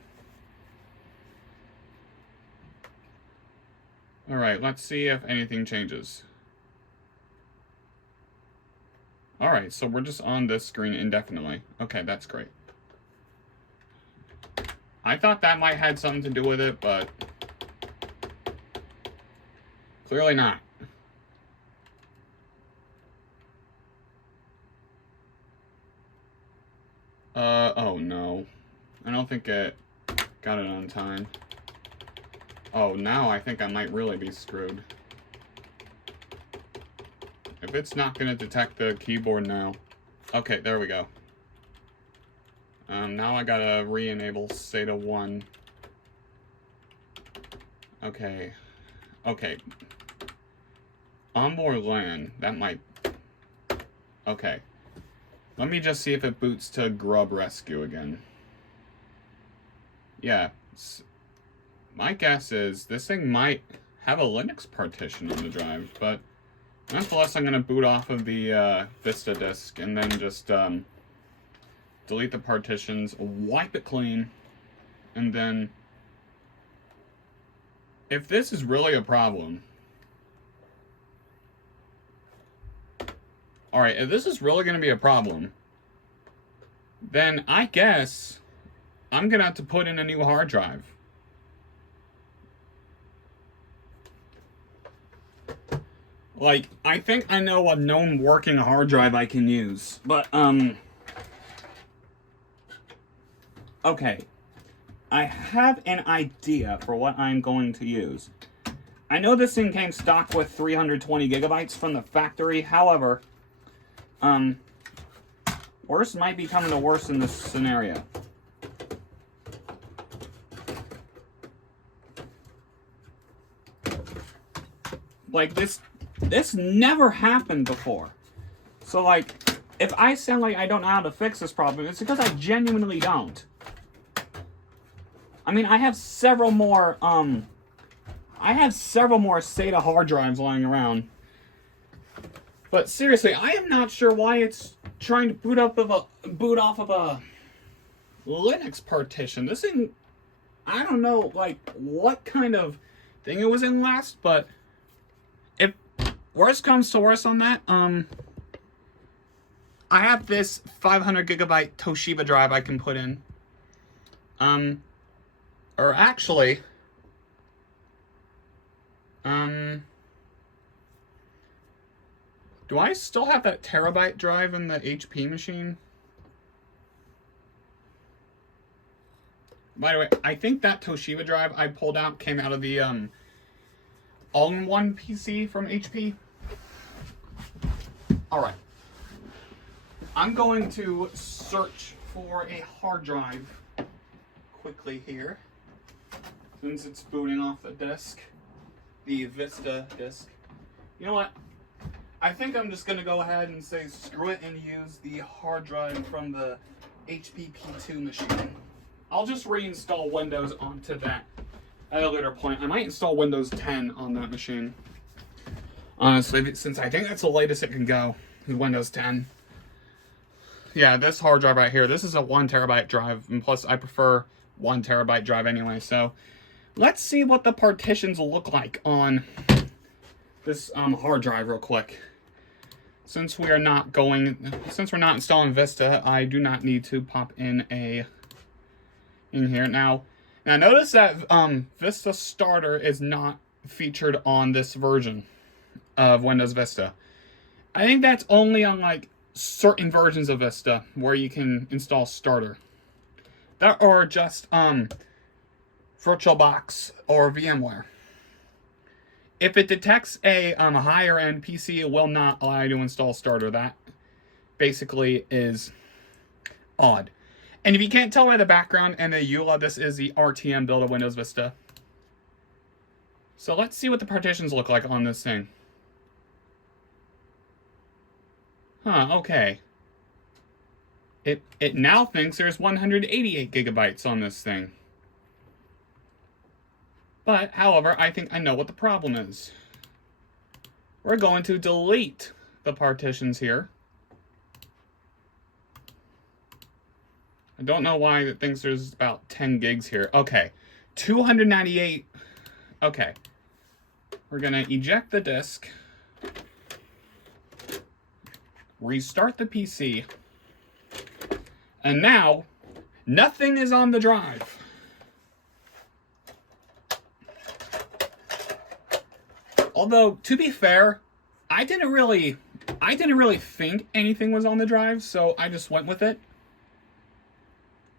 Alright, let's see if anything changes. Alright, so we're just on this screen indefinitely. Okay, that's great. I thought that might have something to do with it, but clearly not. Oh no. I don't think it got it on time. Oh, now I think I might really be screwed. If it's not gonna detect the keyboard now. Okay, there we go. Now I gotta re-enable SATA 1. Okay. Okay. Onboard LAN. That might... Okay. Let me just see if it boots to Grub Rescue again. Yeah. My guess is this thing might have a Linux partition on the drive, but nonetheless I'm gonna boot off of the Vista disk and then just delete the partitions, wipe it clean, and then if this is really a problem... Alright, if this is really going to be a problem, then I guess I'm going to have to put in a new hard drive. Like, I think I know a known working hard drive I can use, but, okay. I have an idea for what I'm going to use. I know this thing came stock with 320 gigabytes from the factory, however... worse might be coming to worse in this scenario. Like, this never happened before. So, like, if I sound like I don't know how to fix this problem, it's because I genuinely don't. I mean, I have several more SATA hard drives lying around. But seriously, I am not sure why it's trying to boot off of a Linux partition. This thing, I don't know, like, what kind of thing it was in last, but if worst comes to worst on that, I have this 500 gigabyte Toshiba drive I can put in. Or actually, do I still have that terabyte drive in the HP machine? By the way, I think that Toshiba drive I pulled out came out of the all-in-one PC from HP. Alright. I'm going to search for a hard drive quickly here, since it's booting off the disk, the Vista disk. You know what? I think I'm just gonna go ahead and say screw it and use the hard drive from the HPP2 machine. I'll just reinstall Windows onto that at a later point. I might install Windows 10 on that machine. Honestly, since I think that's the latest it can go, is Windows 10. Yeah, this hard drive right here, this is a 1 terabyte drive, and plus I prefer 1 terabyte drive anyway, so let's see what the partitions look like on this hard drive real quick. Since we're not installing Vista, I do not need to pop in here. Now notice that Vista Starter is not featured on this version of Windows Vista. I think that's only on like certain versions of Vista where you can install Starter. That or just VirtualBox or VMware. If it detects a higher end PC, it will not allow you to install Starter. That basically is odd. And if you can't tell by the background and the EULA, this is the RTM build of Windows Vista. So let's see what the partitions look like on this thing. Huh, okay. It now thinks there's 188 gigabytes on this thing. But, however, I think I know what the problem is. We're going to delete the partitions here. I don't know why it thinks there's about 10 gigs here. Okay, 298. Okay. We're going to eject the disk. Restart the PC. And now, nothing is on the drive. Although, to be fair, I didn't really think anything was on the drive, so I just went with it.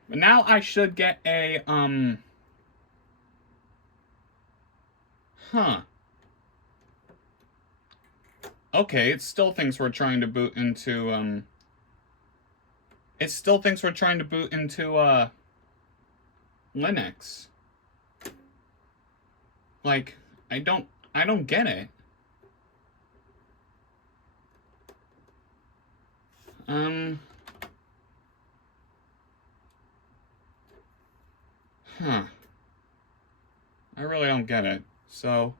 But now I should get a, Okay, it still thinks we're trying to boot into, Linux. Like, I don't get it. I really don't get it. So,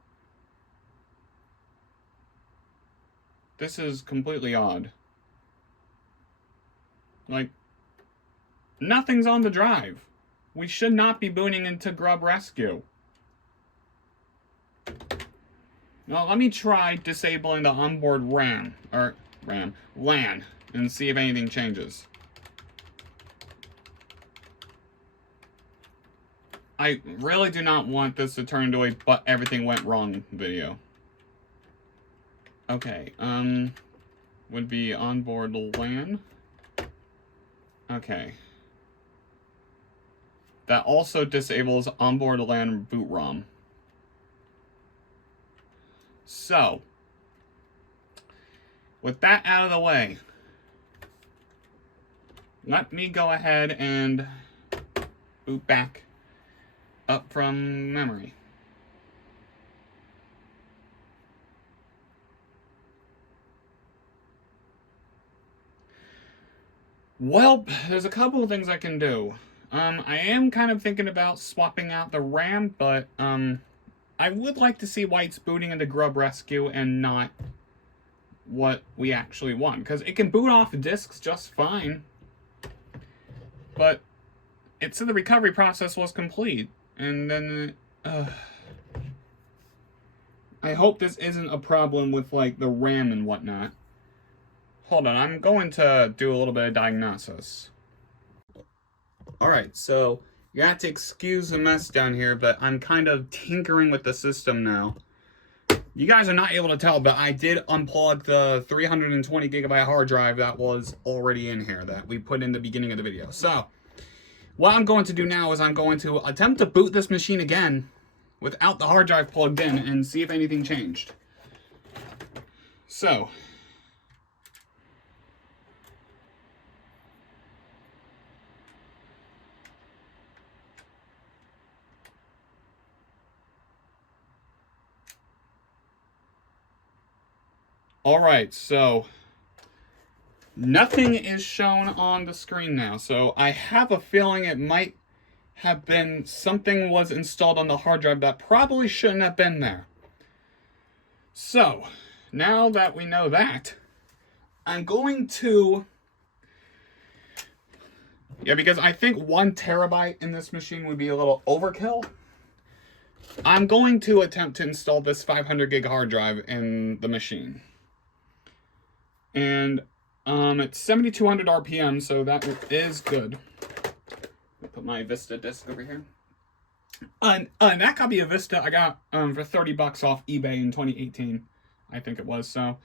this is completely odd. Like, nothing's on the drive. We should not be booting into Grub Rescue. Well, let me try disabling the onboard LAN, and see if anything changes. I really do not want this to turn into a "but everything went wrong" video. Okay, would be onboard LAN. Okay. That also disables onboard LAN boot ROM. So, with that out of the way, let me go ahead and boot back up from memory. Well, there's a couple of things I can do. I am kind of thinking about swapping out the RAM, but I would like to see why it's booting into Grub Rescue and not what we actually want. Because it can boot off disks just fine. But it said the recovery process was complete. And then, I hope this isn't a problem with, like, the RAM and whatnot. Hold on, I'm going to do a little bit of diagnosis. Alright, so you have to excuse the mess down here, but I'm kind of tinkering with the system now. You guys are not able to tell, but I did unplug the 320 gigabyte hard drive that was already in here that we put in the beginning of the video. So, what I'm going to do now is I'm going to attempt to boot this machine again without the hard drive plugged in and see if anything changed. So, Alright, so nothing is shown on the screen now. So I have a feeling it might have been something was installed on the hard drive that probably shouldn't have been there. So, now that we know that, I'm going to... Yeah, because I think 1 terabyte in this machine would be a little overkill. I'm going to attempt to install this 500 gig hard drive in the machine. And it's 7,200 RPM, so that is good. Put my Vista disc over here. And that copy of Vista I got for 30 bucks off eBay in 2018, I think it was. So,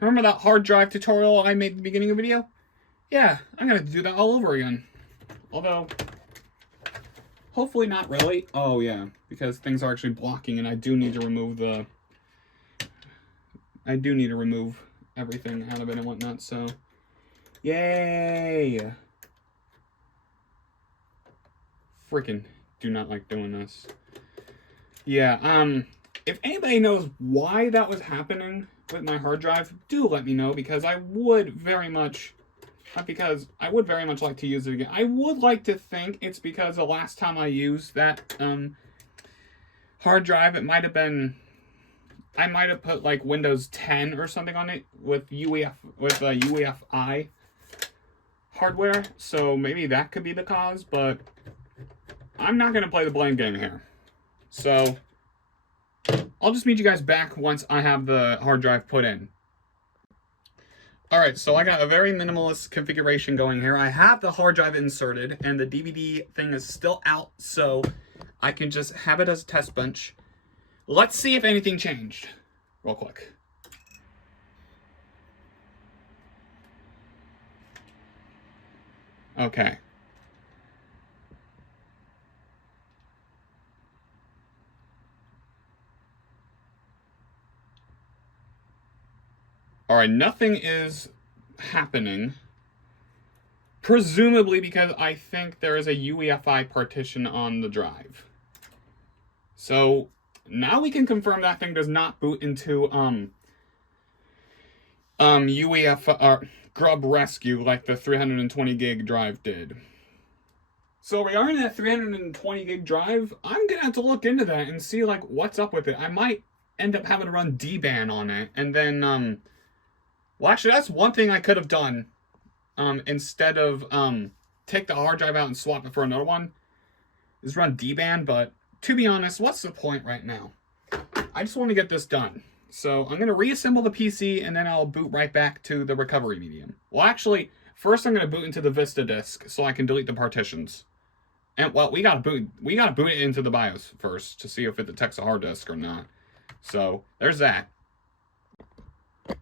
remember that hard drive tutorial I made at the beginning of the video? Yeah, I'm gonna do that all over again. Although, hopefully not really. Oh yeah, because things are actually blocking, and I do need to remove everything out of it and whatnot. So, yay! Freaking do not like doing this. Yeah, if anybody knows why that was happening with my hard drive, do let me know, because I would very much, not because, I would very much like to use it again. I would like to think it's because the last time I used that, hard drive, it might have been, I might have put like Windows 10 or something on it with UEFI hardware, so maybe that could be the cause, but I'm not going to play the blame game here. So, I'll just meet you guys back once I have the hard drive put in. Alright, so I got a very minimalist configuration going here. I have the hard drive inserted, and the DVD thing is still out, so I can just have it as a test bench. Let's see if anything changed, real quick. Okay. Alright, nothing is happening. Presumably because I think there is a UEFI partition on the drive. So, now we can confirm that thing does not boot into, UEFI, Grub Rescue like the 320 gig drive did. So regarding that 320 gig drive, I'm gonna have to look into that and see, like, what's up with it. I might end up having to run DBAN on it, and then, well, actually, that's one thing I could have done, instead of, take the hard drive out and swap it for another one, is run DBAN, but to be honest, what's the point right now? I just want to get this done. So I'm going to reassemble the PC, and then I'll boot right back to the recovery medium. Well, actually, first I'm going to boot into the Vista disk so I can delete the partitions. And, well, we gotta boot it into the BIOS first to see if it detects a hard disk or not. So, there's that.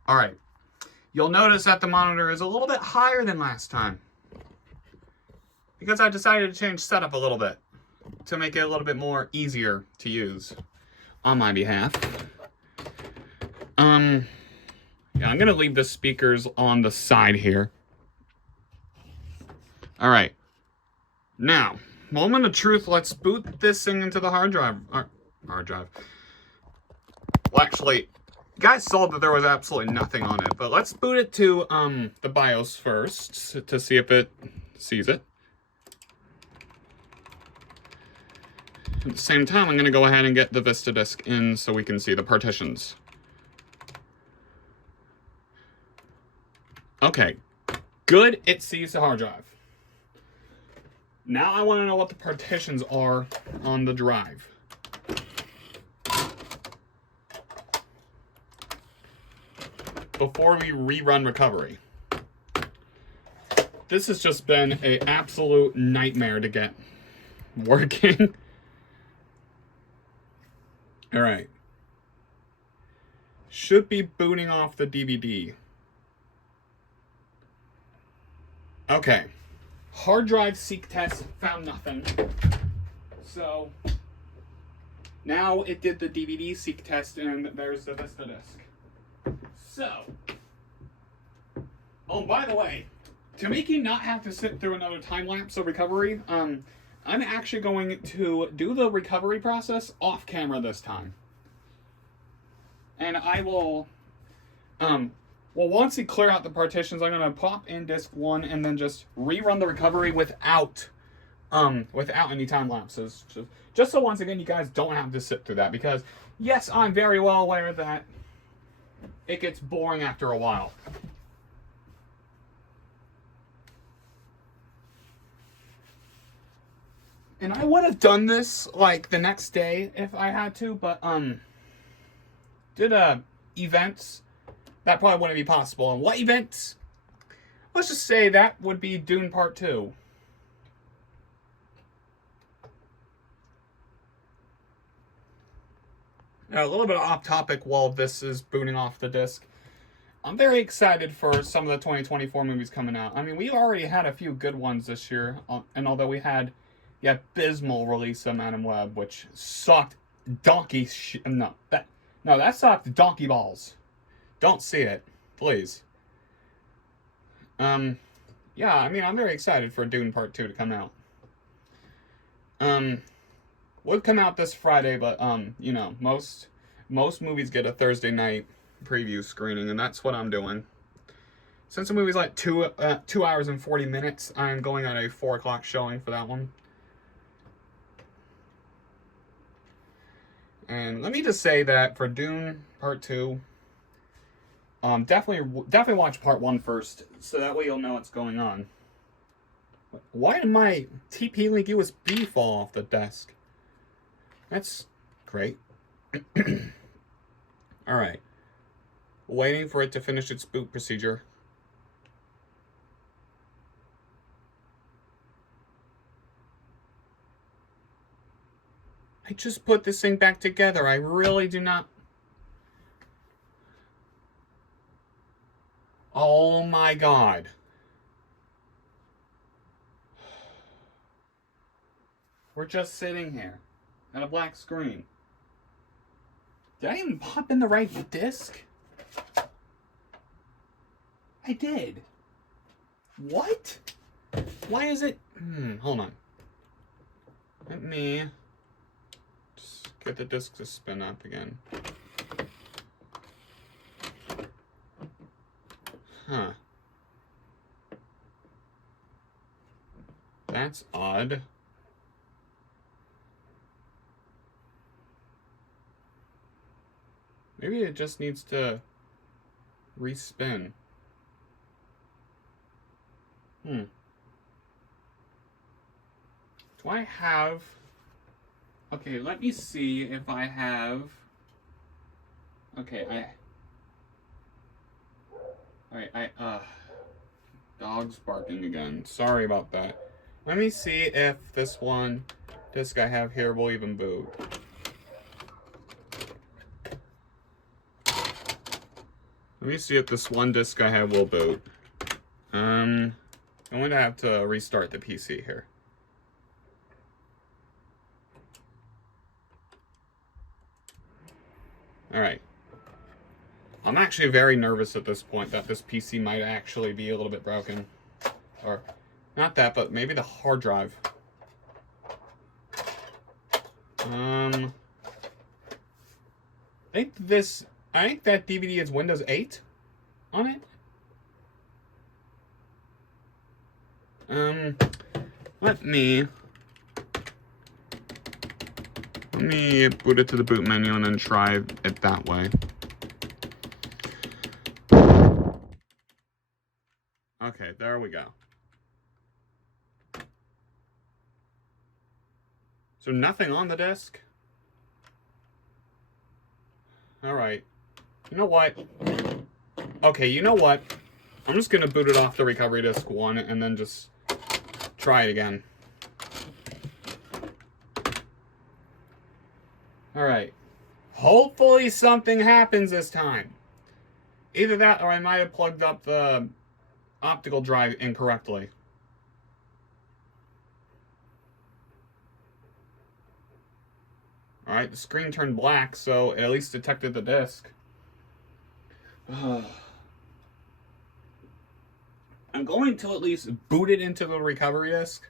Alright. You'll notice that the monitor is a little bit higher than last time, because I decided to change setup a little bit to make it a little bit more easier to use on my behalf. Yeah, I'm gonna leave the speakers on the side here. Alright. Now, moment of truth, let's boot this thing into the hard drive. Hard drive. Well, actually, you guys saw that there was absolutely nothing on it, but let's boot it to the BIOS first to see if it sees it. At the same time, I'm going to go ahead and get the Vista disk in so we can see the partitions. Okay, good, it sees the hard drive. Now I want to know what the partitions are on the drive. Before we rerun recovery. This has just been an absolute nightmare to get working. Alright. Should be booting off the DVD. Okay. Hard drive seek test found nothing. So now it did the DVD seek test, and there's the Vista disk. So, oh, by the way, to make you not have to sit through another time lapse of recovery, I'm actually going to do the recovery process off camera this time. And I will, well, once you clear out the partitions, I'm gonna pop in disc 1 and then just rerun the recovery without any time lapses. Just so once again, you guys don't have to sit through that, because yes, I'm very well aware that it gets boring after a while. And I would have done this like the next day if I had to, but did events that probably wouldn't be possible. And what events? Let's just say that would be Dune Part 2. Now, a little bit off topic while this is booting off the disc. I'm very excited for some of the 2024 movies coming out. I mean, we've already had a few good ones this year, and although we had the abysmal release of Madam Web, which sucked donkey that sucked donkey balls. Don't see it, please. Yeah, I mean, I'm very excited for Dune Part 2 to come out. Would come out this Friday, but you know, most movies get a Thursday night preview screening, and that's what I'm doing. Since the movie's like 2 hours and 40 minutes, I am going on a 4 o'clock showing for that one. And let me just say that for Dune Part 2, definitely watch Part 1 first, so that way you'll know what's going on. Why did my TP-Link USB fall off the desk? That's great. Alright. Waiting for it to finish its boot procedure. I just put this thing back together. I really do not... Oh my god. We're just sitting here at a black screen. Did I even pop in the right disc? I did. What? Why is it... hold on. Let me just get the disc to spin up again. Huh. That's odd. Maybe it just needs to respin. Do I have... Okay, let me see if I have... Okay, Alright, dog's barking again. Sorry about that. Let me see if this one disc I have here will even boot. Let me see if this one disc I have will boot. I'm going to have to restart the PC here. Alright. I'm actually very nervous at this point that this PC might actually be a little bit broken. Or, not that, but maybe the hard drive. I think that DVD is Windows 8 on it. Let me boot it to the boot menu and then try it that way. Okay, there we go. So nothing on the disk? Alright. You know what? Okay, you know what? I'm just gonna boot it off the recovery disk 1 and then just try it again. Alright. Hopefully something happens this time. Either that or I might have plugged up the optical drive incorrectly. Alright, the screen turned black, so it at least detected the disk. I'm going to at least boot it into the recovery disk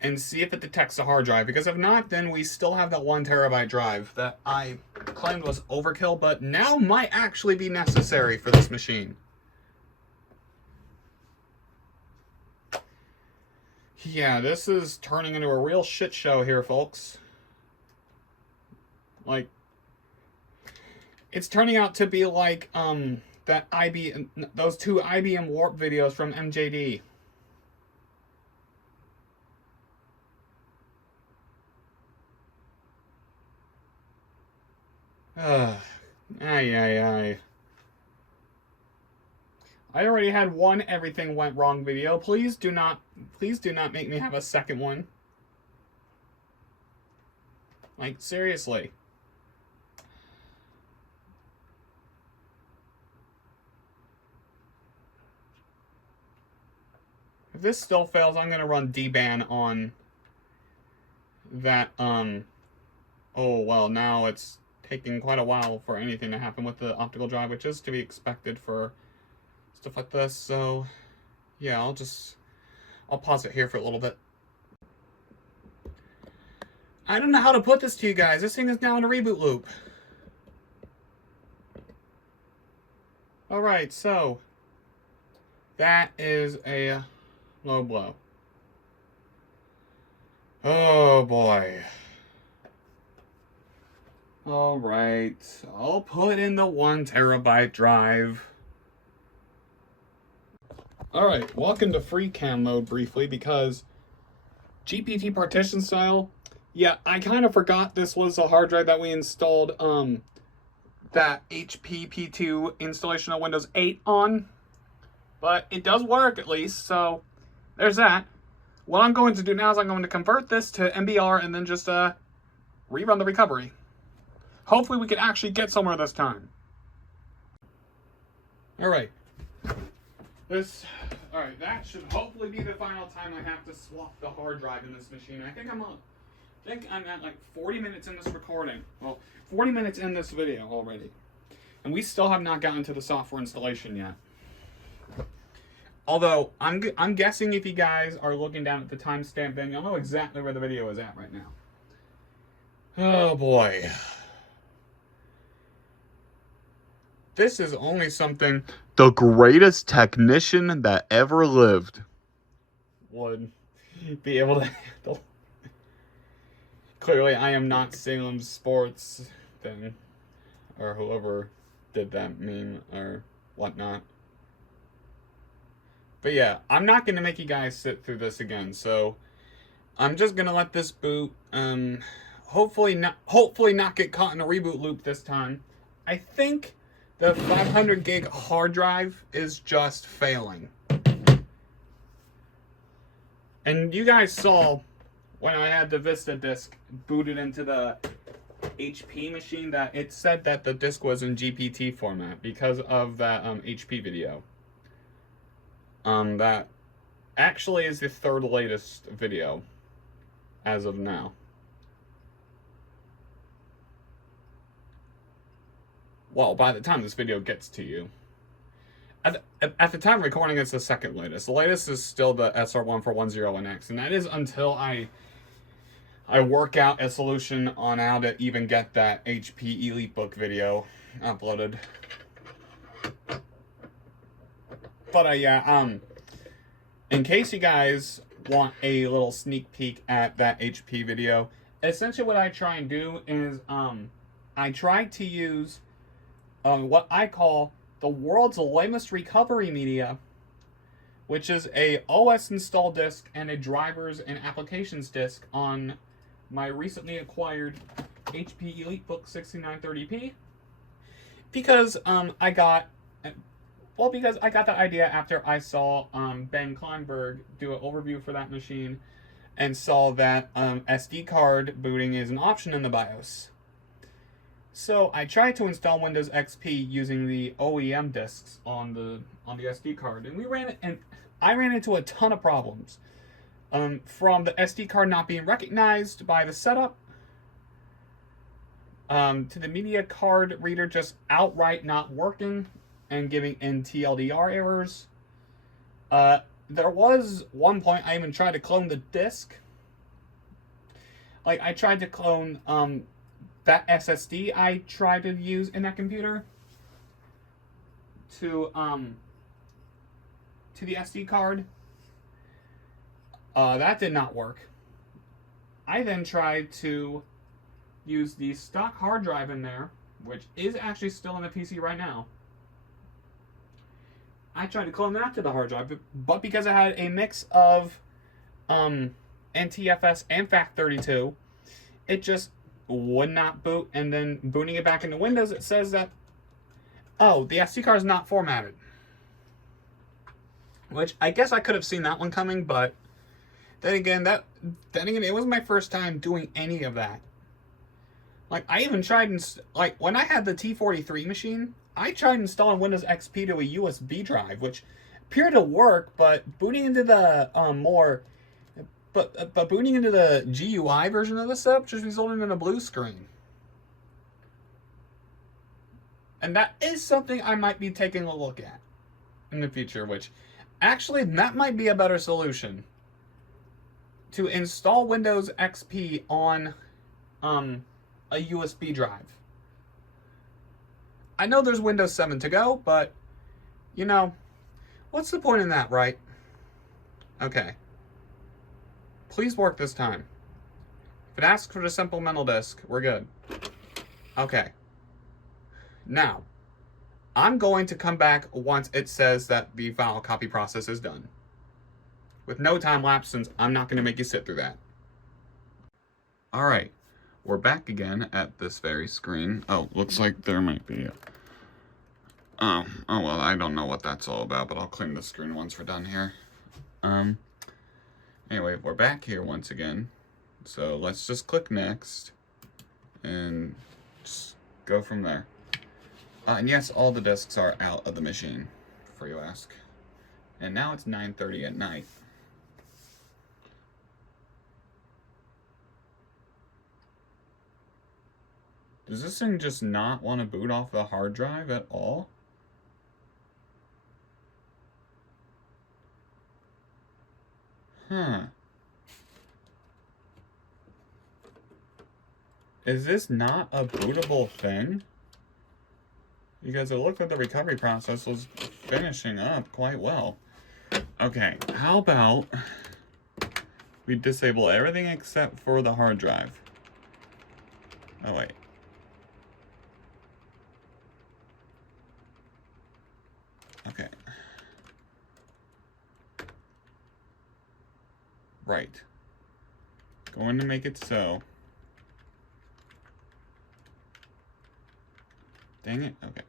and see if it detects the hard drive, because if not, then we still have that 1 terabyte drive that I claimed was overkill, but now might actually be necessary for this machine. Yeah, this is turning into a real shit show here, folks. Like, it's turning out to be like those two IBM Warp videos from MJD. Ay. I already had one everything went wrong video. Please do not make me have a second one. Like, seriously. If this still fails, I'm gonna run D-ban on that, oh, well, now it's taking quite a while for anything to happen with the optical drive, which is to be expected for stuff like this. So, yeah, I'll pause it here for a little bit. I don't know how to put this to you guys. This thing is now in a reboot loop. Alright, so that is a low blow. Oh boy. Alright, I'll put in the 1 terabyte drive. Alright, walk into free cam mode briefly because GPT partition style, yeah, I kind of forgot this was a hard drive that we installed that HP P2 installation of Windows 8 on. But it does work at least, so there's that. What I'm going to do now is I'm going to convert this to MBR and then just rerun the recovery. Hopefully we can actually get somewhere this time. Alright. Alright, that should hopefully be the final time I have to swap the hard drive in this machine. I think I'm at like 40 minutes in this recording. Well, 40 minutes in this video already. And we still have not gotten to the software installation yet. Although, I'm guessing if you guys are looking down at the timestamp, then you'll know exactly where the video is at right now. Oh boy. This is only something the greatest technician that ever lived would be able to handle. Clearly, I am not Salem Sports thing, or whoever did that meme or whatnot. But yeah, I'm not going to make you guys sit through this again, so I'm just going to let this boot. Hopefully not get caught in a reboot loop this time. I think the 500 gig hard drive is just failing. And you guys saw when I had the Vista disk booted into the HP machine that it said that the disk was in GPT format because of that HP video. That actually is the third latest video as of now. Well, by the time this video gets to you. At the time of recording, it's the second latest. The latest is still the SR14101X, and that is until I work out a solution on how to even get that HP EliteBook video uploaded. But yeah, in case you guys want a little sneak peek at that HP video, essentially what I try and do is I try to use what I call the world's lamest recovery media, which is a OS install disk and a drivers and applications disk on my recently acquired HP EliteBook 6930p, because I got the idea after I saw Ben Kleinberg do an overview for that machine and saw that SD card booting is an option in the BIOS. So I tried to install Windows XP using the OEM disks on the SD card, and I ran into a ton of problems. From the SD card not being recognized by the setup, to the media card reader just outright not working and giving TLDR errors. There was one point I even tried to clone the disk. Like, I tried to clone that SSD I tried to use in that computer to the SD card. That did not work. I then tried to use the stock hard drive in there, which is actually still in the PC right now. I tried to clone that to the hard drive, but because I had a mix of NTFS and FAT32, it just would not boot. And then booting it back into Windows, it says that, oh, the SD card is not formatted. Which I guess I could have seen that one coming, but then again, it was my first time doing any of that. Like, I even tried, like, when I had the T43 machine, I tried installing Windows XP to a USB drive, which appeared to work, but booting into the booting into the GUI version of the setup just resulted in a blue screen. And that is something I might be taking a look at in the future, which actually that might be a better solution. To install Windows XP on a USB drive. I know there's Windows 7 to go, but, you know, what's the point in that, right? Okay. Please work this time. If it asks for the supplemental disk, we're good. Okay. Now, I'm going to come back once it says that the file copy process is done. With no time lapse, since I'm not going to make you sit through that. Alright, we're back again at this very screen. Oh, looks like there might be oh well, I don't know what that's all about, but I'll clean the screen once we're done here. Anyway, we're back here once again. So let's just click next and just go from there. And yes, all the disks are out of the machine, before you ask. And now it's 9:30 at night. Does this thing just not want to boot off the hard drive at all? Huh. Is this not a bootable thing? Because it looked like the recovery process was finishing up quite well. Okay, how about we disable everything except for the hard drive? Oh, wait. Okay. Right. Going to make it so. Dang it. Okay.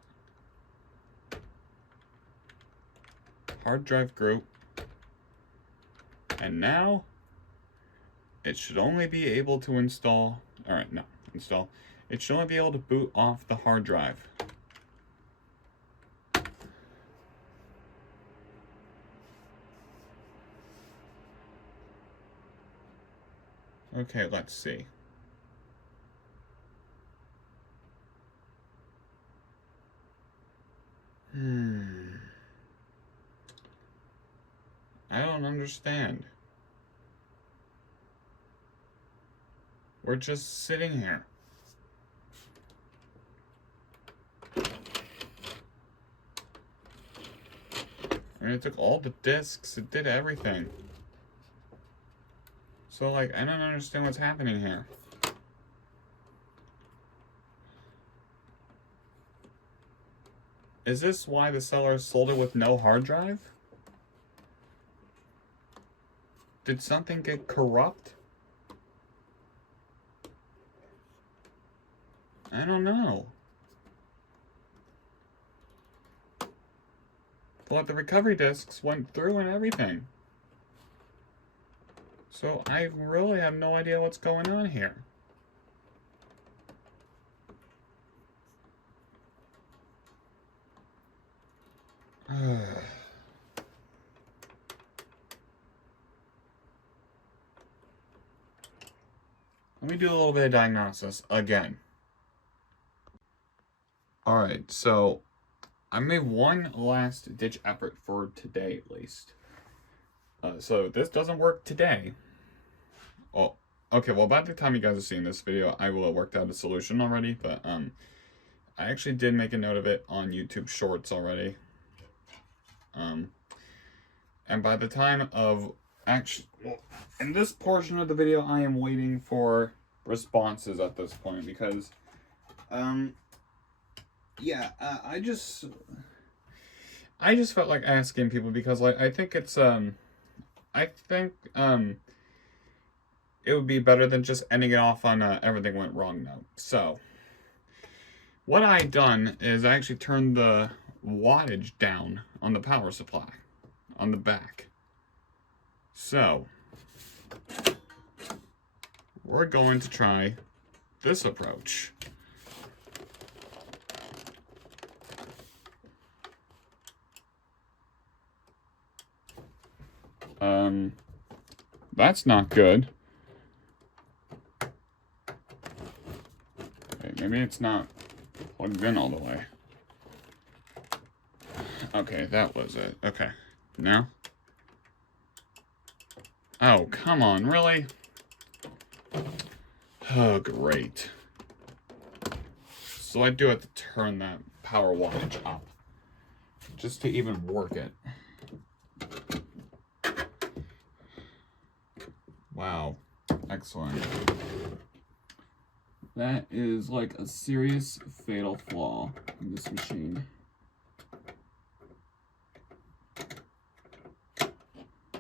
Hard drive group. And now it should only be able to install. Alright, no. Install. It should only be able to boot off the hard drive. Okay, let's see. I don't understand. We're just sitting here. And it took all the discs, it did everything. So, like, I don't understand what's happening here. Is this why the seller sold it with no hard drive? Did something get corrupt? I don't know. But the recovery discs went through and everything. So I really have no idea what's going on here. Let me do a little bit of diagnosis again. Alright, so I made one last ditch effort for today at least. So if this doesn't work today, oh, Okay, well, by the time you guys are seeing this video, I will have worked out a solution already, but, I actually did make a note of it on YouTube Shorts already. And by the time of actually, well, in this portion of the video, I am waiting for responses at this point because, yeah, I just felt like asking people because, like, I think it's, I think, it would be better than just ending it off on a everything went wrong note. So, what I done is I actually turned the wattage down on the power supply on the back. So, we're going to try this approach. That's not good. Okay, maybe it's not plugged in all the way. Okay, that was it. Okay, now? Oh, come on, really? Oh, great. So I do have to turn that power wattage up just to even work it. Wow, excellent. That is like a serious fatal flaw in this machine.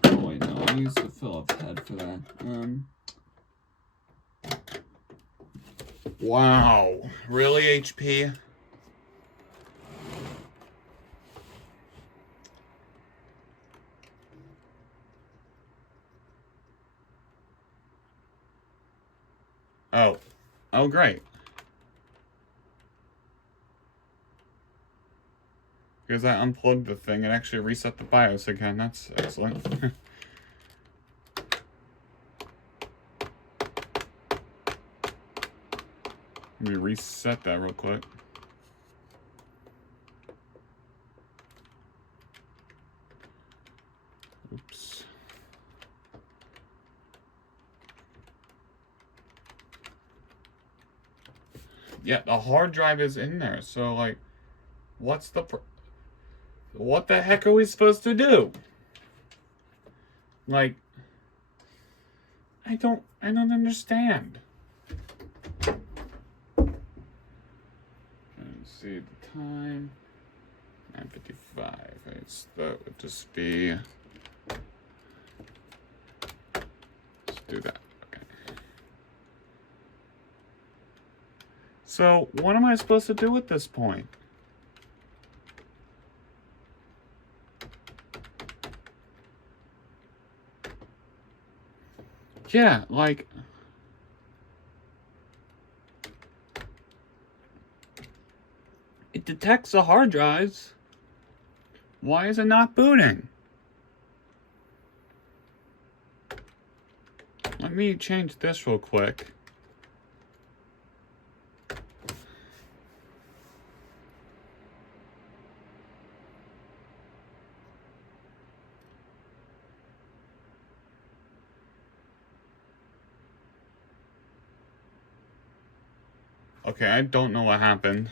Oh wait, no, I'll use the Phillips head for that. Wow, really, HP? Oh, great. Because I unplugged the thing and actually reset the BIOS again. That's excellent. Let me reset that real quick. Oops. Yeah, the hard drive is in there. So, like, what the heck are we supposed to do? Like, I don't understand. Let's see the time. 9:55. That would just be. Let's do that. Okay. So, what am I supposed to do at this point? Yeah, like. It detects the hard drives. Why is it not booting? Let me change this real quick. Okay, I don't know what happened.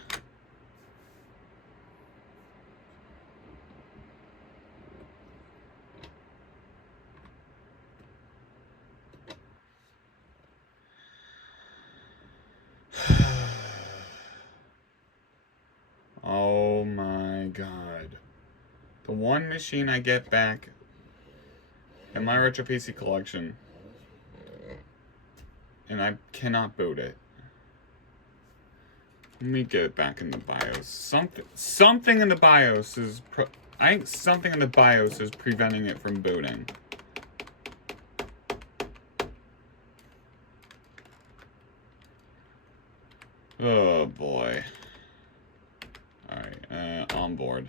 Oh my god. The one machine I get back in my Retro PC collection, and I cannot boot it. Let me get it back in the BIOS. Something in the BIOS is I think something in the BIOS is preventing it from booting. Oh boy. Alright, onboard.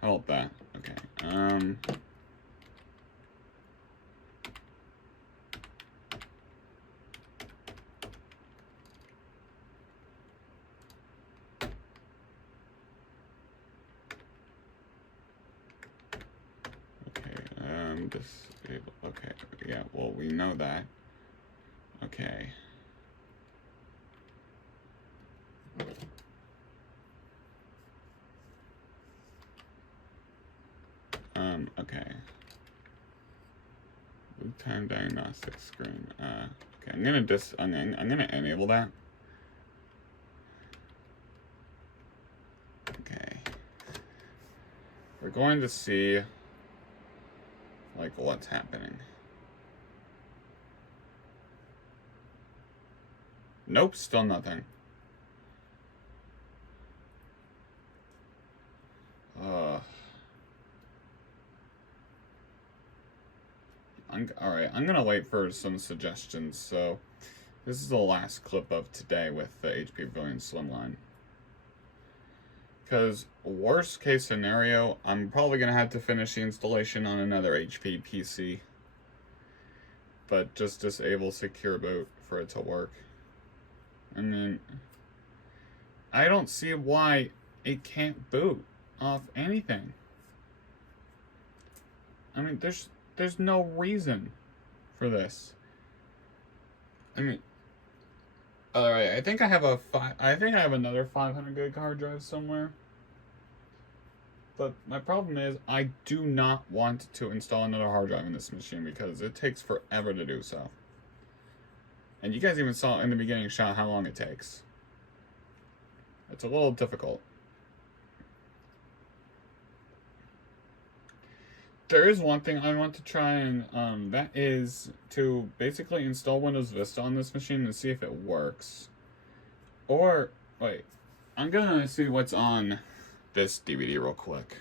How about that? Okay. Disable. Okay, yeah, well, we know that. Okay. Okay. Boot time diagnostic screen. Okay, I'm gonna enable that. Okay. We're going to see like what's happening. Nope, still nothing. Alright, I'm gonna wait for some suggestions. So, this is the last clip of today with the HP Pavilion Slimline. Because, worst case scenario, I'm probably gonna have to finish the installation on another HP PC. But just disable Secure Boot for it to work. I mean, I don't see why it can't boot off anything. I mean, there's no reason for this. I mean, alright, I think I have another 500 gig hard drive somewhere. But my problem is I do not want to install another hard drive in this machine because it takes forever to do so. And you guys even saw in the beginning shot how long it takes. It's a little difficult. There is one thing I want to try, and that is to basically install Windows Vista on this machine and see if it works. Or, wait, I'm gonna see what's on this DVD real quick.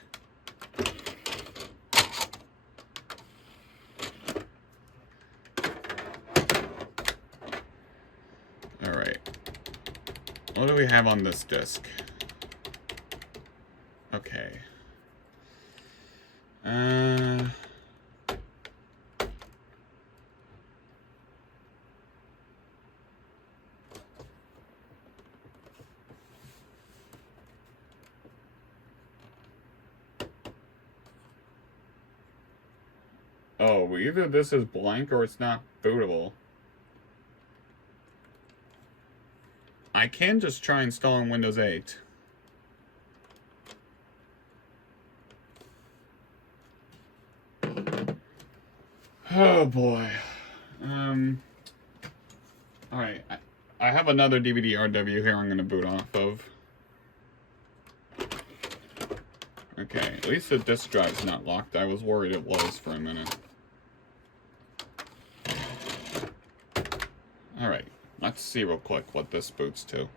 Alright. What do we have on this disc? Okay. Oh, either this is blank or it's not bootable. I can just try installing Windows 8. Oh boy. Alright. I have another DVD RW here I'm gonna boot off of. Okay, at least the disk drive's not locked. I was worried it was for a minute. Alright, let's see real quick what this boots to.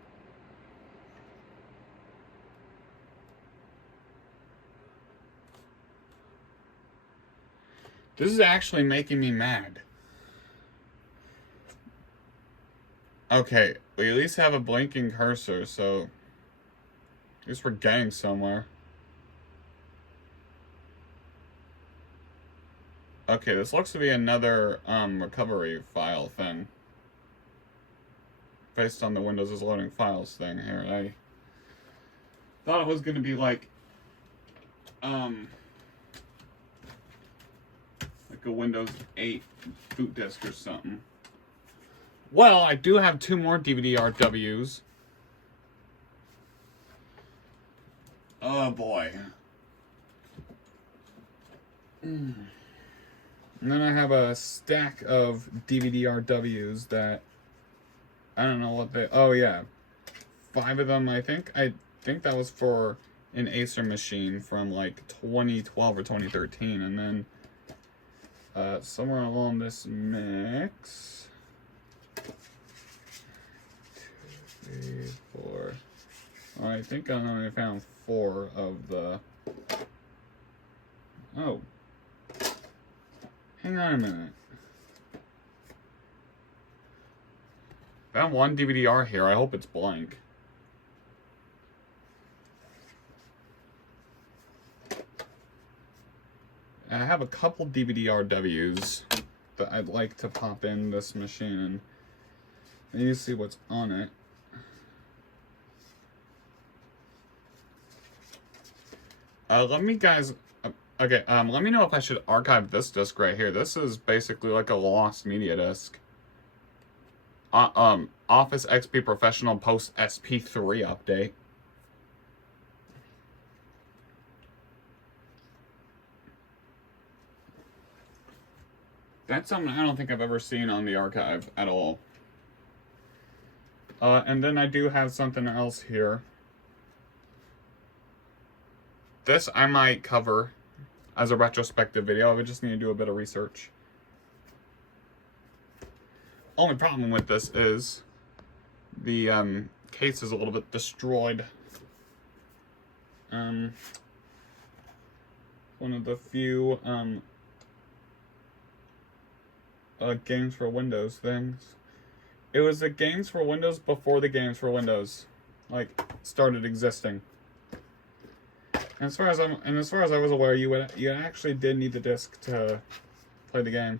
This is actually making me mad. Okay, we at least have a blinking cursor, so at least we're getting somewhere. Okay, this looks to be another recovery file thing. Based on the Windows is loading files thing here. I thought it was gonna be like a Windows 8 boot disk or something. Well, I do have 2 more DVD RWs. Oh boy. And then I have a stack of DVD RWs that I don't know what they... Oh yeah, 5 of them I think. I think that was for an Acer machine from like 2012 or 2013, and then somewhere along this mix, 2, 3, 4. Well, I think I only found 4 of the... Oh. Hang on a minute. Found 1 DVD-R here. I hope it's blank. I have a couple DVD-RWs that I'd like to pop in this machine and you see what's on it. Let me know if I should archive this disc right here. This is basically like a lost media disc. Office XP Professional post SP3 update. That's something I don't think I've ever seen on the archive at all. And then I do have something else here. This I might cover as a retrospective video. I would just need to do a bit of research. Only problem with this is the case is a little bit destroyed. One of the few Games for Windows things. It was the Games for Windows before the Games for Windows like started existing. And as far as I was aware, you actually did need the disc to play the game.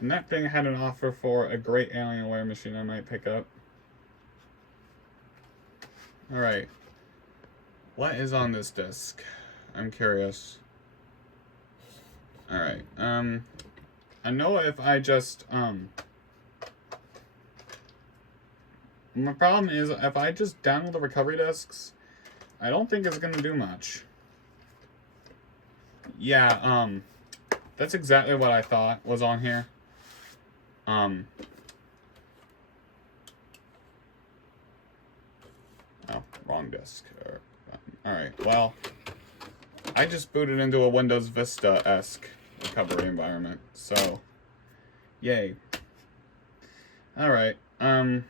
And that thing had an offer for a great Alienware machine I might pick up. Alright. What is on this disc? I'm curious. Alright. I know if I just, my problem is, if I just download the recovery discs, I don't think it's going to do much. Yeah, that's exactly what I thought was on here. Oh, wrong disk. Alright, well, I just booted into a Windows Vista-esque recovery environment, so, yay. Alright, I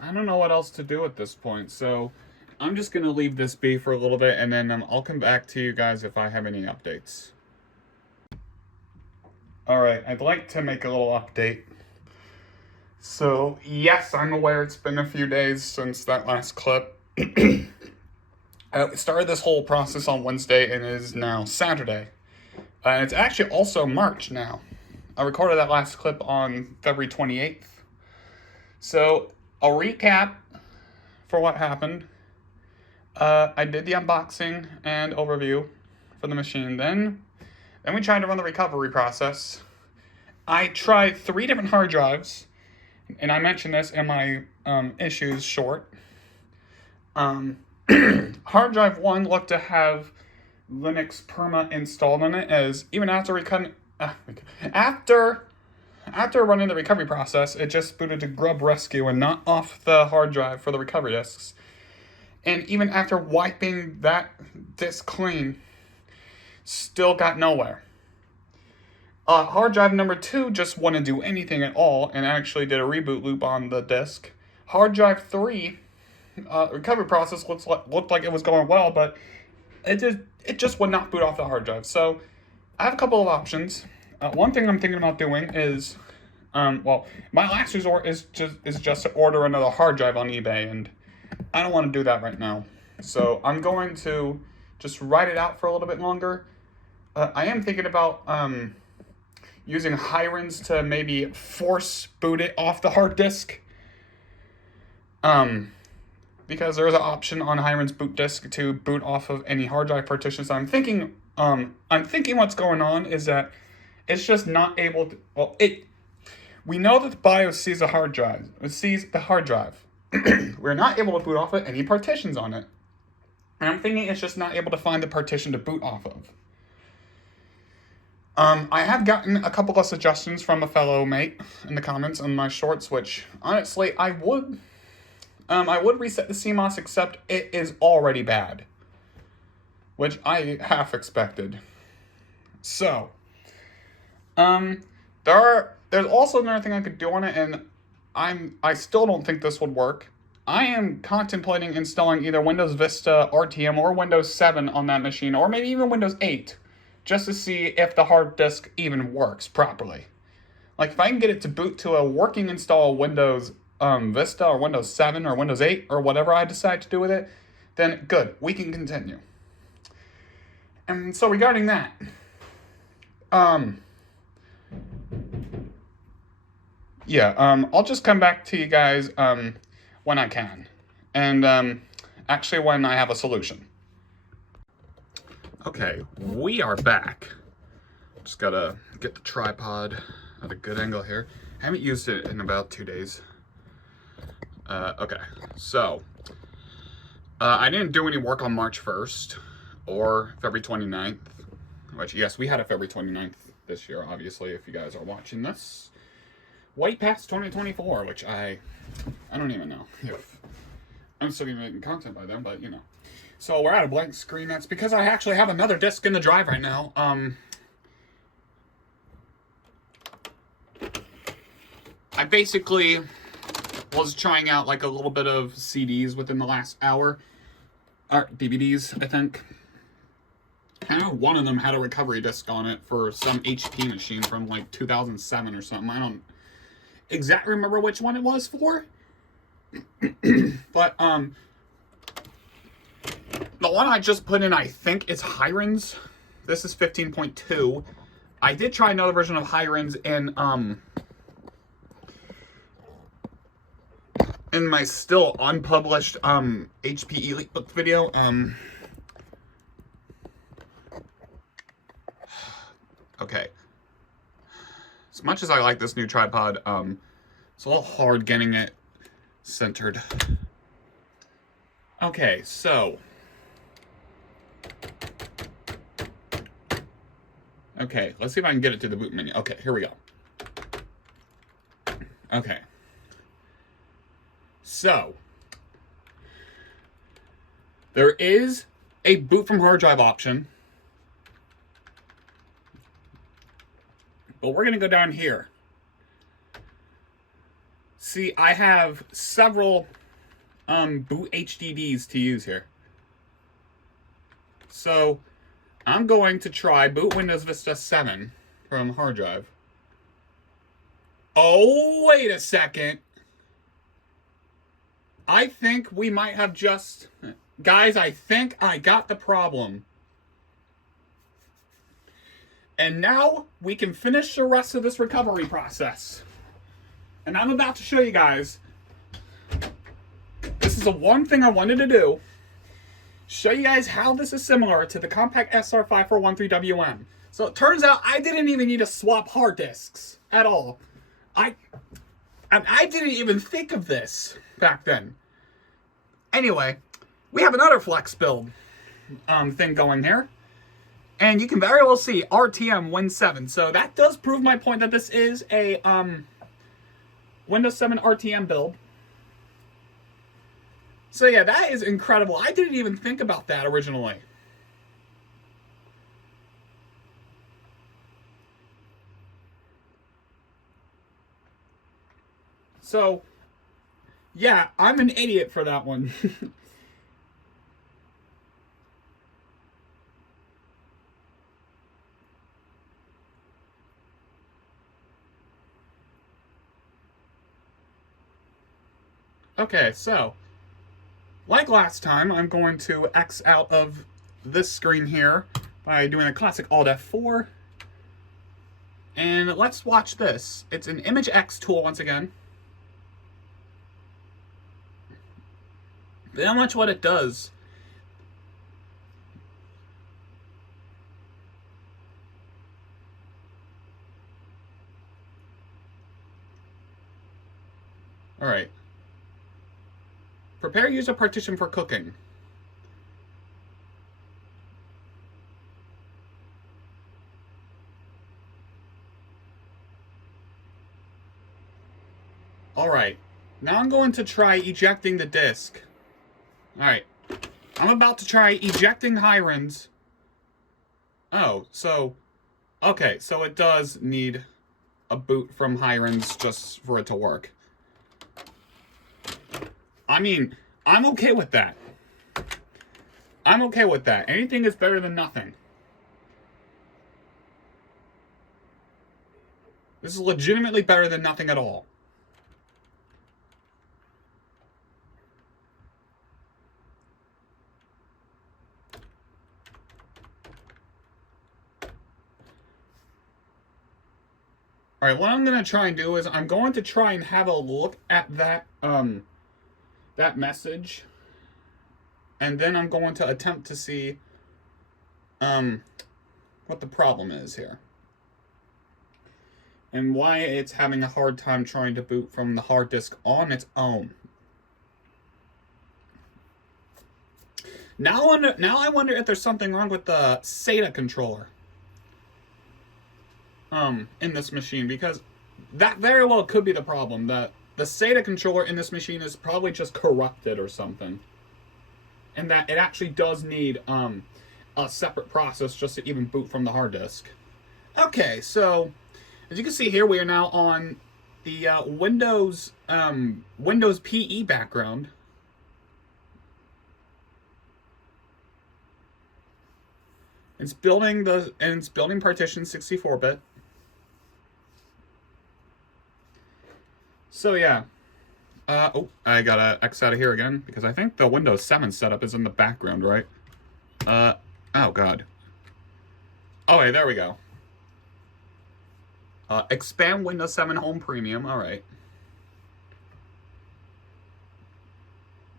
don't know what else to do at this point, so I'm just going to leave this be for a little bit, and then I'll come back to you guys if I have any updates. Alright, I'd like to make a little update. So, yes, I'm aware it's been a few days since that last clip. I started this whole process on Wednesday, and it is now Saturday. And it's actually also March now. I recorded that last clip on February 28th. So, a recap for what happened. I did the unboxing and overview for the machine. Then we tried to run the recovery process. I tried 3 different hard drives, and I mentioned this in my issues short. Hard drive 1 looked to have Linux Perma installed on it, as even after after running the recovery process, it just booted to grub rescue and not off the hard drive for the recovery disks. And even after wiping that disk clean, still got nowhere. Hard drive number 2 just wouldn't do anything at all and actually did a reboot loop on the disk. Hard drive 3, recovery process looked like it was going well, but it just would not boot off the hard drive. So I have a couple of options. One thing I'm thinking about doing is, well, my last resort is just to order another hard drive on eBay, and I don't want to do that right now. So I'm going to just write it out for a little bit longer. I am thinking about using Hirons to maybe force boot it off the hard disk. Because there's an option on Hirons boot disk to boot off of any hard drive partitions. I'm thinking what's going on is that it's just not able to, well, we know that the BIOS sees the hard drive. It sees the hard drive. We're not able to boot off of any partitions on it. And I'm thinking it's just not able to find the partition to boot off of. I have gotten a couple of suggestions from a fellow mate in the comments on my shorts, which, honestly, I would reset the CMOS, except it is already bad. Which I half expected. So, there's also another thing I could do on it, and I still don't think this would work. I am contemplating installing either Windows Vista RTM or Windows 7 on that machine, or maybe even Windows 8, just to see if the hard disk even works properly. Like, if I can get it to boot to a working install Windows Vista or Windows 7 or Windows 8 or whatever I decide to do with it, then good, we can continue. And so regarding that, I'll just come back to you guys when I can, and actually when I have a solution. Okay, we are back. Just gotta get the tripod at a good angle here. I haven't used it in about 2 days. Okay, so I didn't do any work on March 1st or February 29th, which, yes, we had a February 29th this year, obviously, if you guys are watching this. Way past 2024, which I don't even know if I'm still gonna be making content by then, but you know. So we're at a blank screen. That's because I actually have another disc in the drive right now. I basically was trying out like a little bit of CDs within the last hour. Or DVDs, I think. I know one of them had a recovery disc on it for some HP machine from like 2007 or something. I don't exactly remember which one it was for. But the one I just put in, I think it's Hiren's. This is 15.2. I did try another version of Hiren's in my still unpublished HP Elite Book video. Okay. As much as I like this new tripod, it's a little hard getting it centered. Okay, so. Okay, let's see if I can get it to the boot menu. Okay, here we go. Okay. So. There is a boot from hard drive option. But we're going to go down here. See, I have several boot HDDs to use here. So, I'm going to try boot Windows Vista 7 from hard drive. Oh, wait a second. I think we might have just... Guys, I think I got the problem. And now we can finish the rest of this recovery process. And I'm about to show you guys. This is the one thing I wanted to do. Show you guys how this is similar to the Compact SR5413WM. So it turns out I didn't even need to swap hard disks at all. I didn't even think of this back then. Anyway, we have another flex build thing going here. And you can very well see RTM Win 7. So that does prove my point that this is a Windows 7 RTM build. So yeah, that is incredible. I didn't even think about that originally. So, yeah, I'm an idiot for that one. Okay, so, like last time, I'm going to X out of this screen here by doing a classic Alt F4. And let's watch this. It's an Image X tool once again. Not much what it does. Alright. Prepare user partition for cooking. Alright. Now I'm going to try ejecting the disk. Alright. I'm about to try ejecting Hiren's. Oh, so... Okay, so it does need a boot from Hiren's just for it to work. I mean, I'm okay with that. I'm okay with that. Anything is better than nothing. This is legitimately better than nothing at all. Alright, what I'm going to try and do is I'm going to try and have a look at that, that message. And then I'm going to attempt to see what the problem is here. And why it's having a hard time trying to boot from the hard disk on its own. Now I wonder if there's something wrong with the SATA controller. In this machine, because that very well could be the problem. The SATA controller in this machine is probably just corrupted or something. And that it actually does need a separate process just to even boot from the hard disk. Okay, so as you can see here, we are now on the Windows PE background. It's building partition 64-bit. So yeah. Oh, I gotta X out of here again because I think the Windows 7 setup is in the background, right? Oh god. Oh, hey, there we go. Expand Windows 7 Home Premium. All right.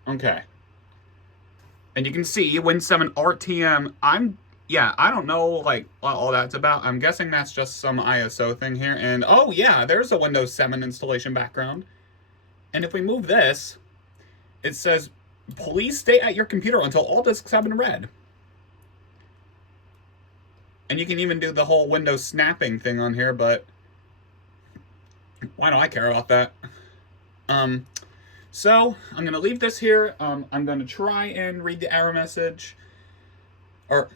Okay. And you can see Win 7 RTM. I don't know like what all that's about. I'm guessing that's just some ISO thing here. And oh yeah, there's a Windows 7 installation background. And if we move this, it says, please stay at your computer until all disks have been read. And you can even do the whole Windows snapping thing on here, but why do I care about that? So I'm going to leave this here. I'm going to try and read the error message. Or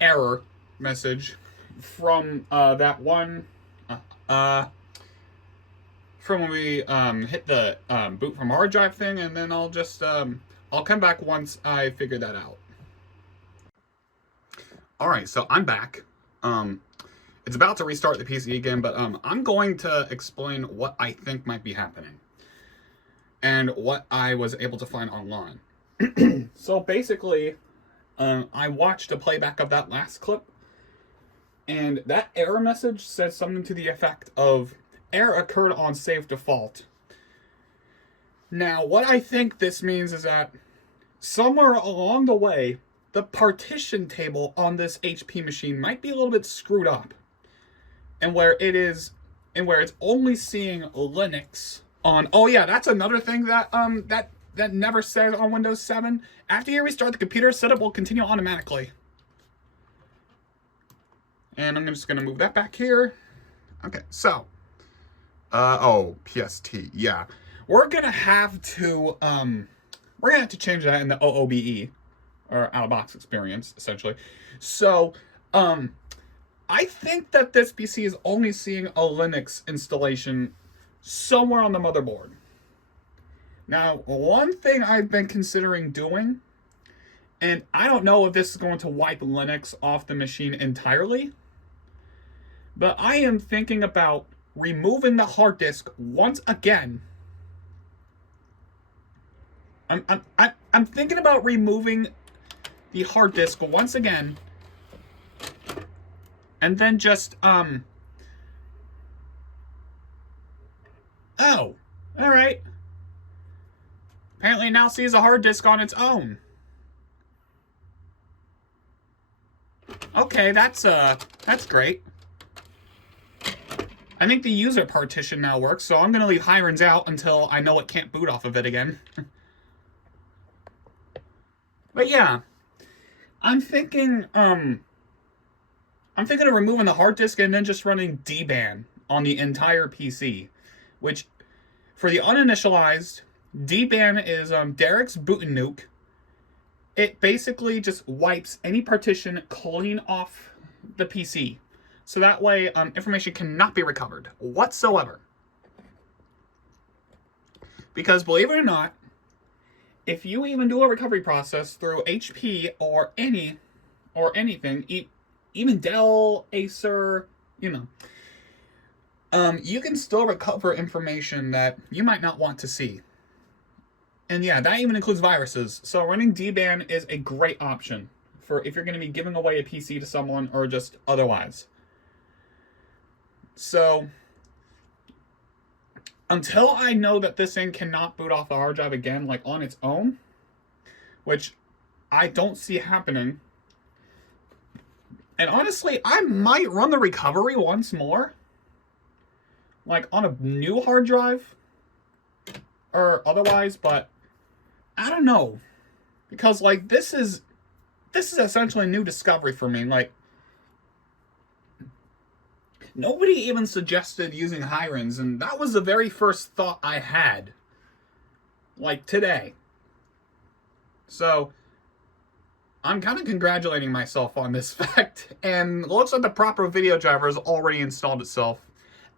error message from that one from when we hit the boot from hard drive thing, and then I'll just I'll come back once I figure that out. Alright, so I'm back. It's about to restart the PC again, but I'm going to explain what I think might be happening and what I was able to find online. So basically, I watched a playback of that last clip, and that error message said something to the effect of, error occurred on save default. Now, what I think this means is that somewhere along the way, the partition table on this HP machine might be a little bit screwed up. And where it's only seeing Linux on, oh yeah, that's another thing that that never says on Windows 7. After you restart the computer, setup will continue automatically. And I'm just going to move that back here. Okay, so. Oh, PST, yeah. We're going to have to change that in the OOBE, or out-of-box experience, essentially. So, I think that this PC is only seeing a Linux installation somewhere on the motherboard. Now, one thing I've been considering doing, and I don't know if this is going to wipe Linux off the machine entirely, but I am thinking about removing the hard disk once again. I'm thinking about removing the hard disk once again, and then just oh, all right. Apparently it now sees a hard disk on its own. Okay, that's great. I think the user partition now works, so I'm going to leave Hirons out until I know it can't boot off of it again. But yeah, I'm thinking of removing the hard disk and then just running dban on the entire PC, which, for the uninitialized, dban is Derek's boot and nuke. It basically just wipes any partition clean off the PC. So that way, information cannot be recovered whatsoever. Because believe it or not, if you even do a recovery process through HP or anything, even Dell, Acer, you can still recover information that you might not want to see. And yeah, that even includes viruses. So running dban is a great option for if you're going to be giving away a PC to someone or just otherwise. So, until I know that this thing cannot boot off the hard drive again, like on its own, which I don't see happening, And honestly, I might run the recovery once more. Like on a new hard drive. Or otherwise, but I don't know. Because like this is essentially a new discovery for me. Like nobody even suggested using Hirons, and that was the very first thought I had. Like today. So I'm kind of congratulating myself on this fact, and it looks like the proper video driver has already installed itself,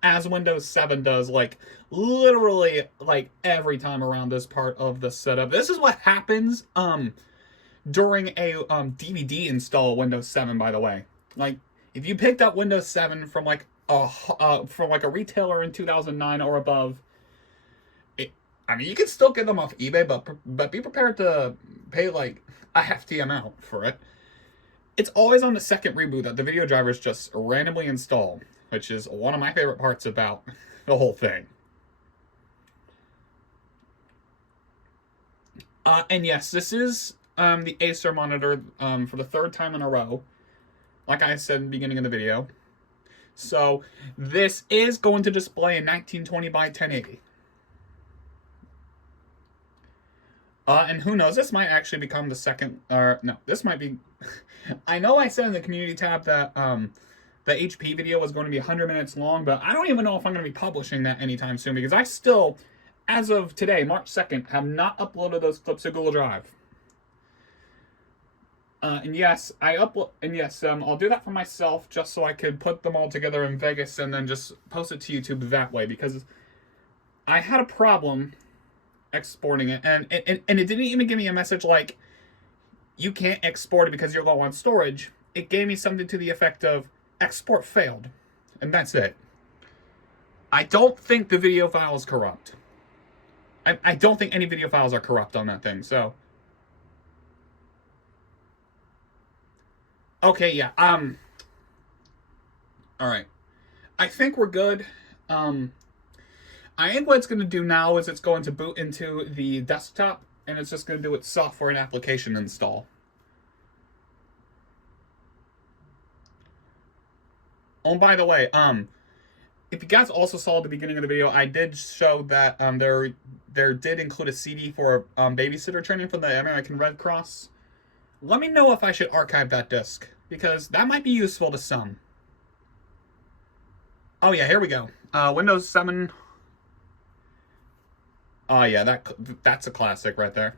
as Windows 7 does, like, literally, like, every time around this part of the setup. This is what happens, during a, DVD install of Windows 7, by the way. Like, if you picked up Windows 7 from, like, a retailer in 2009 or above, I mean, you can still get them off eBay, but be prepared to pay, like, a hefty amount for it. It's always on the second reboot that the video drivers just randomly install, which is one of my favorite parts about the whole thing. And yes, this is the Acer monitor for the third time in a row, like I said in the beginning of the video. So this is going to display in 1920 by 1080. And who knows, this might actually become the second, no, this might be, I know I said in the community tab that the HP video was going to be 100 minutes long, but I don't even know if I'm going to be publishing that anytime soon, because I still, as of today, March 2nd, have not uploaded those clips to Google Drive. And yes, I'll do that for myself, just so I could put them all together in Vegas and then just post it to YouTube that way, because I had a problem exporting it, and it didn't even give me a message like, you can't export it because you're low on storage. It gave me something to the effect of, export failed. And that's it. I don't think the video file is corrupt. I don't think any video files are corrupt on that thing, so. Okay, yeah, alright. I think we're good. I think what it's going to do now is it's going to boot into the desktop, and it's just going to do its software and application install. Oh, by the way, if you guys also saw at the beginning of the video, I did show that there did include a CD for babysitter training from the American Red Cross. Let me know if I should archive that disc, because that might be useful to some. Oh yeah, here we go. Windows 7. Oh yeah, that's a classic right there.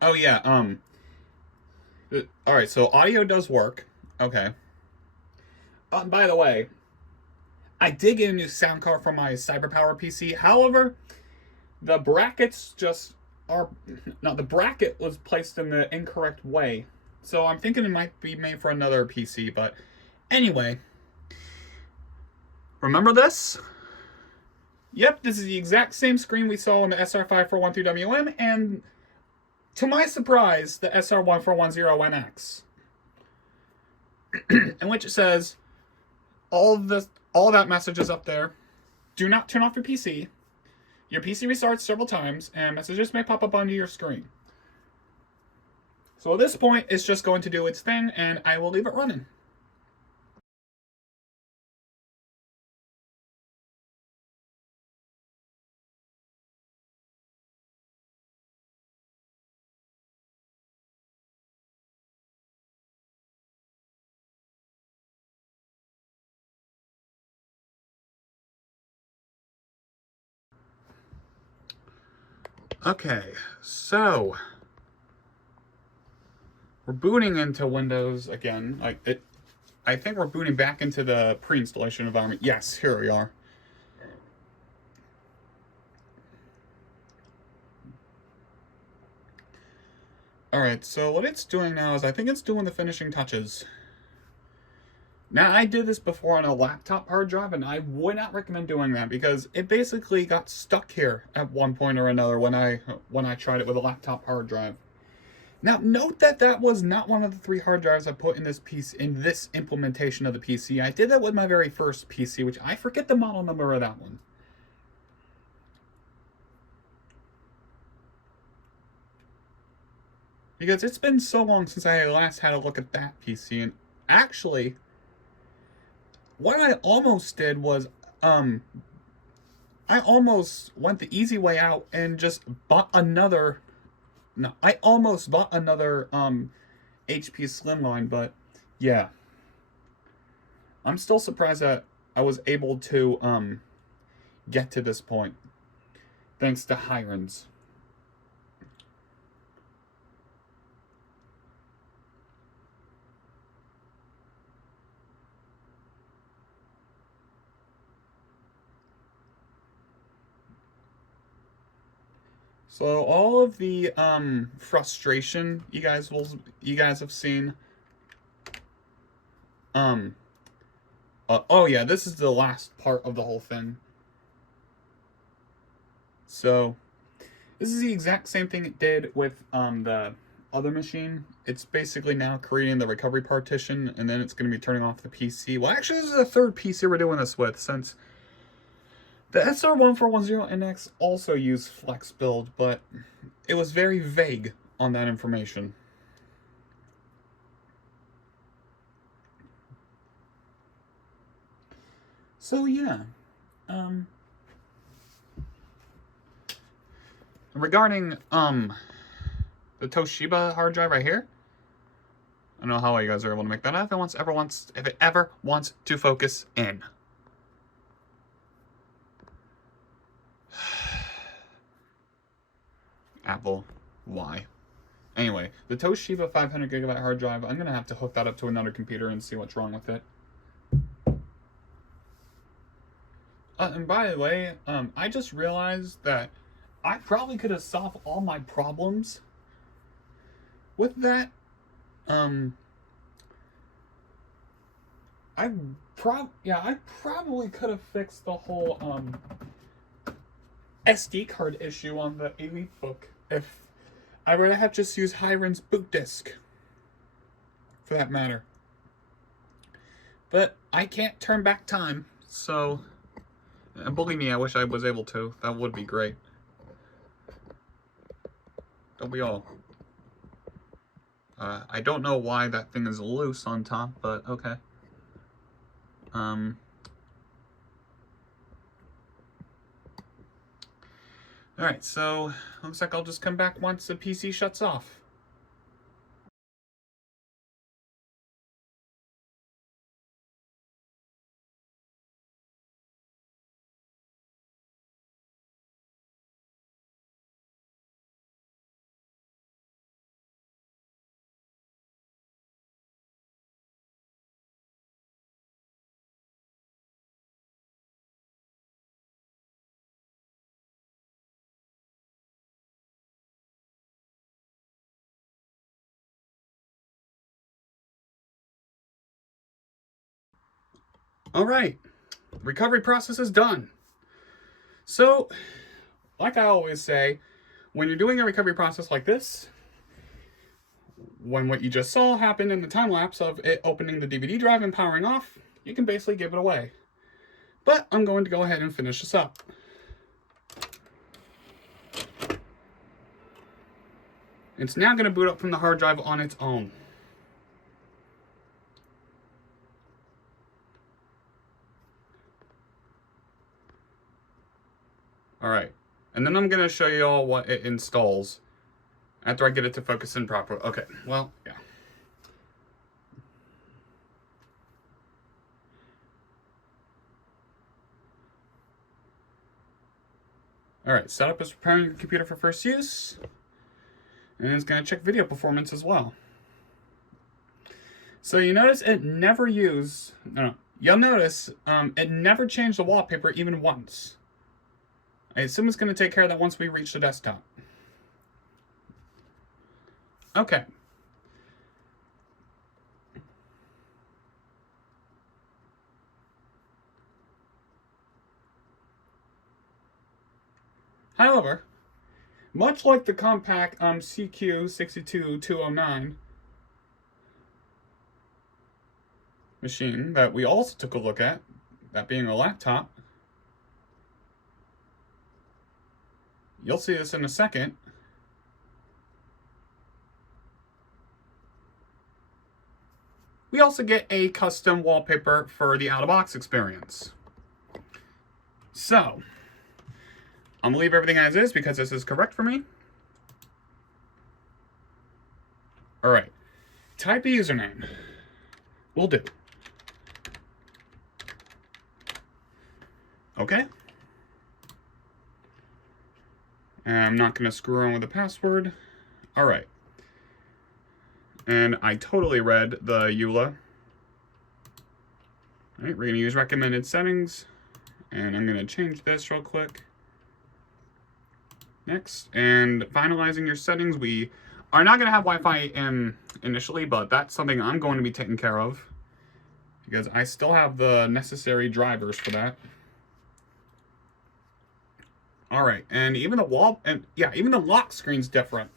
Oh yeah, alright, so audio does work. Okay. By the way, I did get a new sound card for my CyberPower PC. However, the brackets just are... No, the bracket was placed in the incorrect way. So I'm thinking it might be made for another PC, but anyway. Remember this? Yep, this is the exact same screen we saw on the SR5413WM, and to my surprise, the SR1410NX. In which it says, all that message is up there. Do not turn off your PC. Your PC restarts several times, and messages may pop up onto your screen. So at this point, it's just going to do its thing, and I will leave it running. Okay, so we're booting into Windows again. I think we're booting back into the pre-installation environment. Yes, here we are. Alright, so what it's doing now is I think it's doing the finishing touches. Now, I did this before on a laptop hard drive, and I would not recommend doing that because it basically got stuck here at one point or another when I tried it with a laptop hard drive. Now, note that that was not one of the 3 hard drives I put in this piece in this implementation of the PC. I did that with my very first PC, which I forget the model number of that one. Because it's been so long since I last had a look at that PC, and actually, what I almost did was, I almost went the easy way out and just bought another. No, I almost bought another HP Slimline, but yeah, I'm still surprised that I was able to get to this point, thanks to Hirons. So all of the frustration you guys have seen. Oh yeah, this is the last part of the whole thing. So this is the exact same thing it did with the other machine. It's basically now creating the recovery partition, and then it's going to be turning off the PC. Well, actually, this is the 3rd PC we're doing this with, since the SR1410NX also used Flex Build, but it was very vague on that information. So yeah, regarding the Toshiba hard drive right here, I don't know how you guys are able to make that up. If it ever wants to focus in. Apple, why? Anyway, the Toshiba 500GB hard drive, I'm gonna have to hook that up to another computer and see what's wrong with it. And by the way, I just realized that I probably could have solved all my problems with that. I probably could have fixed the whole SD card issue on the EliteBook if I would have just used Hiron's boot disk, for that matter. But I can't turn back time, so believe me, I wish I was able to. That would be great. Don't we all? I don't know why that thing is loose on top, but okay. Alright, so looks like I'll just come back once the PC shuts off. Alright, recovery process is done. So, like I always say, when you're doing a recovery process like this, when what you just saw happened in the time lapse of it opening the DVD drive and powering off, you can basically give it away. But I'm going to go ahead and finish this up. It's now going to boot up from the hard drive on its own. Alright, and then I'm going to show you all what it installs after I get it to focus in properly. Okay, well, yeah. Alright, setup is preparing your computer for first use. And it's going to check video performance as well. So you notice it never used... No, you'll notice it never changed the wallpaper even once. I assume it's going to take care of that once we reach the desktop. Okay. However, much like the compact CQ62209 machine that we also took a look at, that being a laptop. You'll see this in a second. We also get a custom wallpaper for the out-of-box experience. So, I'm gonna leave everything as is because this is correct for me. Alright, type a username. Will do. Okay. And I'm not gonna screw around with the password. Alright. And I totally read the EULA. Alright, we're gonna use recommended settings. And I'm gonna change this real quick. Next, and finalizing your settings. We are not gonna have Wi-Fi initially, but that's something I'm going to be taking care of because I still have the necessary drivers for that. All right, and even the even the lock screen's different.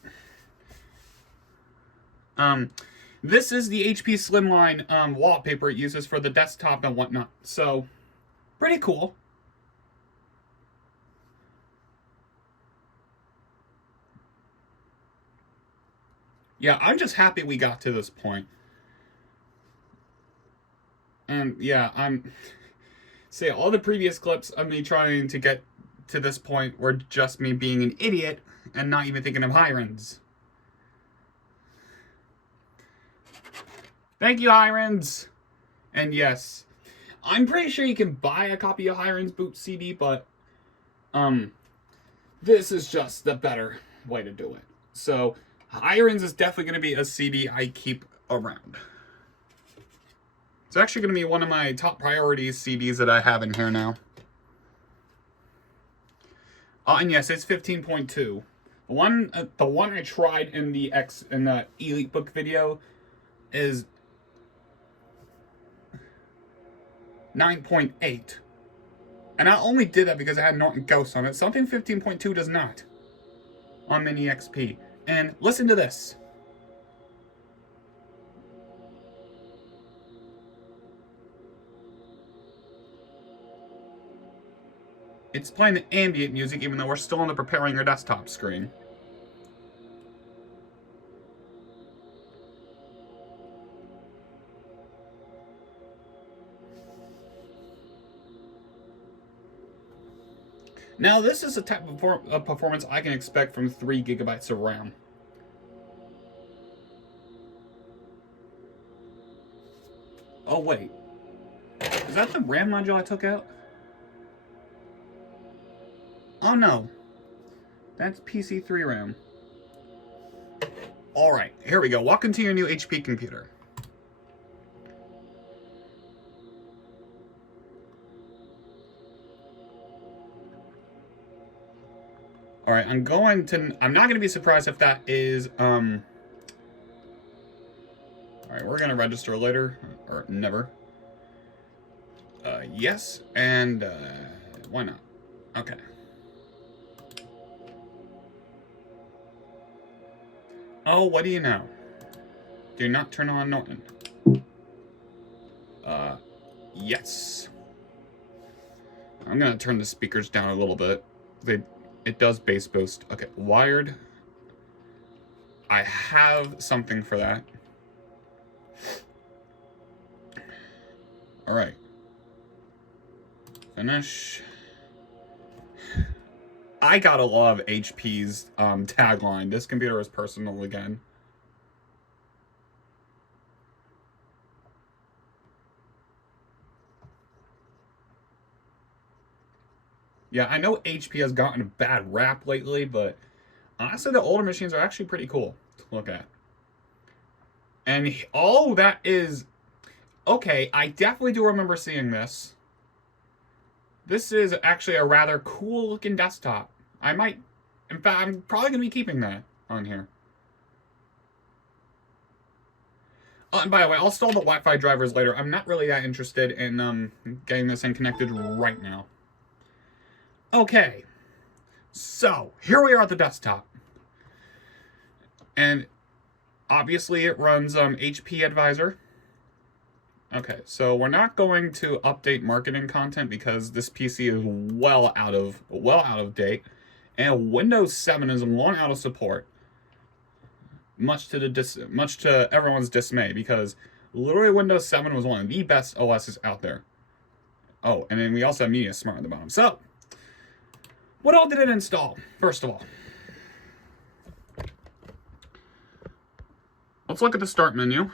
This is the HP Slimline wallpaper it uses for the desktop and whatnot. So, pretty cool. Yeah, I'm just happy we got to this point. And yeah, all the previous clips of me trying to get to this point were just me being an idiot and not even thinking of Hirons. Thank you, Hirons! And yes, I'm pretty sure you can buy a copy of Hirons Boot CD, but this is just the better way to do it. So, Hirons is definitely going to be a CD I keep around. It's actually going to be one of my top priorities CDs that I have in here now. And yes, it's 15.2. The one I tried in the Elite Book video is 9.8. And I only did that because I had Norton Ghost on it. Something 15.2 does not on Mini XP. And listen to this. It's playing the ambient music even though we're still on the preparing your desktop screen. Now, this is the type of performance I can expect from 3 gigabytes of RAM. Oh, wait. Is that the RAM module I took out? Oh, no. That's PC3 RAM. Alright, here we go. Walk into your new HP computer. Alright, I'm not going to be surprised if that is, Alright, we're going to register later, or never. Yes, and, why not? Okay. Oh, what do you know? Do not turn on Norton. Yes. I'm going to turn the speakers down a little bit. It does bass boost. Okay, wired. I have something for that. Alright. Finish. I gotta love HP's tagline. This computer is personal again. Yeah, I know HP has gotten a bad rap lately, but honestly, the older machines are actually pretty cool to look at. And, oh, that is... Okay, I definitely do remember seeing this. This is actually a rather cool-looking desktop. In fact, I'm probably going to be keeping that on here. Oh, and by the way, I'll install the Wi-Fi drivers later. I'm not really that interested in getting this thing connected right now. Okay, So, here we are at the desktop. And obviously it runs HP Advisor. Okay, so we're not going to update marketing content because this PC is well out of date, and Windows 7 is long out of support. Much to everyone's dismay, because literally Windows 7 was one of the best OSs out there. Oh, and then we also have Media Smart on the bottom. So, what all did it install? First of all, let's look at the start menu.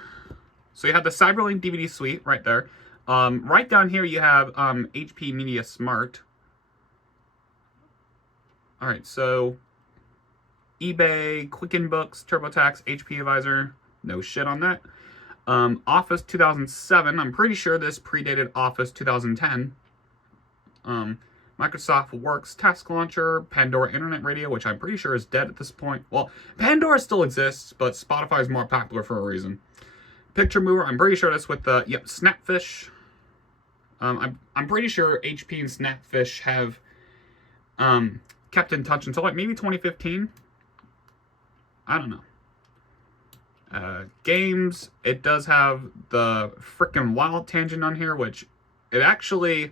So you have the Cyberlink DVD suite right there. Right down here you have HP Media Smart. All right, so eBay, Quicken Books, TurboTax, HP Advisor, no shit on that. Office 2007, I'm pretty sure this predated Office 2010. Microsoft Works Task Launcher, Pandora Internet Radio, which I'm pretty sure is dead at this point. Well, Pandora still exists, but Spotify is more popular for a reason. Picture Mover, I'm pretty sure that's with the, Snapfish. I'm pretty sure HP and Snapfish have kept in touch until like maybe 2015. I don't know. Games, it does have the frickin' Wild Tangent on here, which it actually,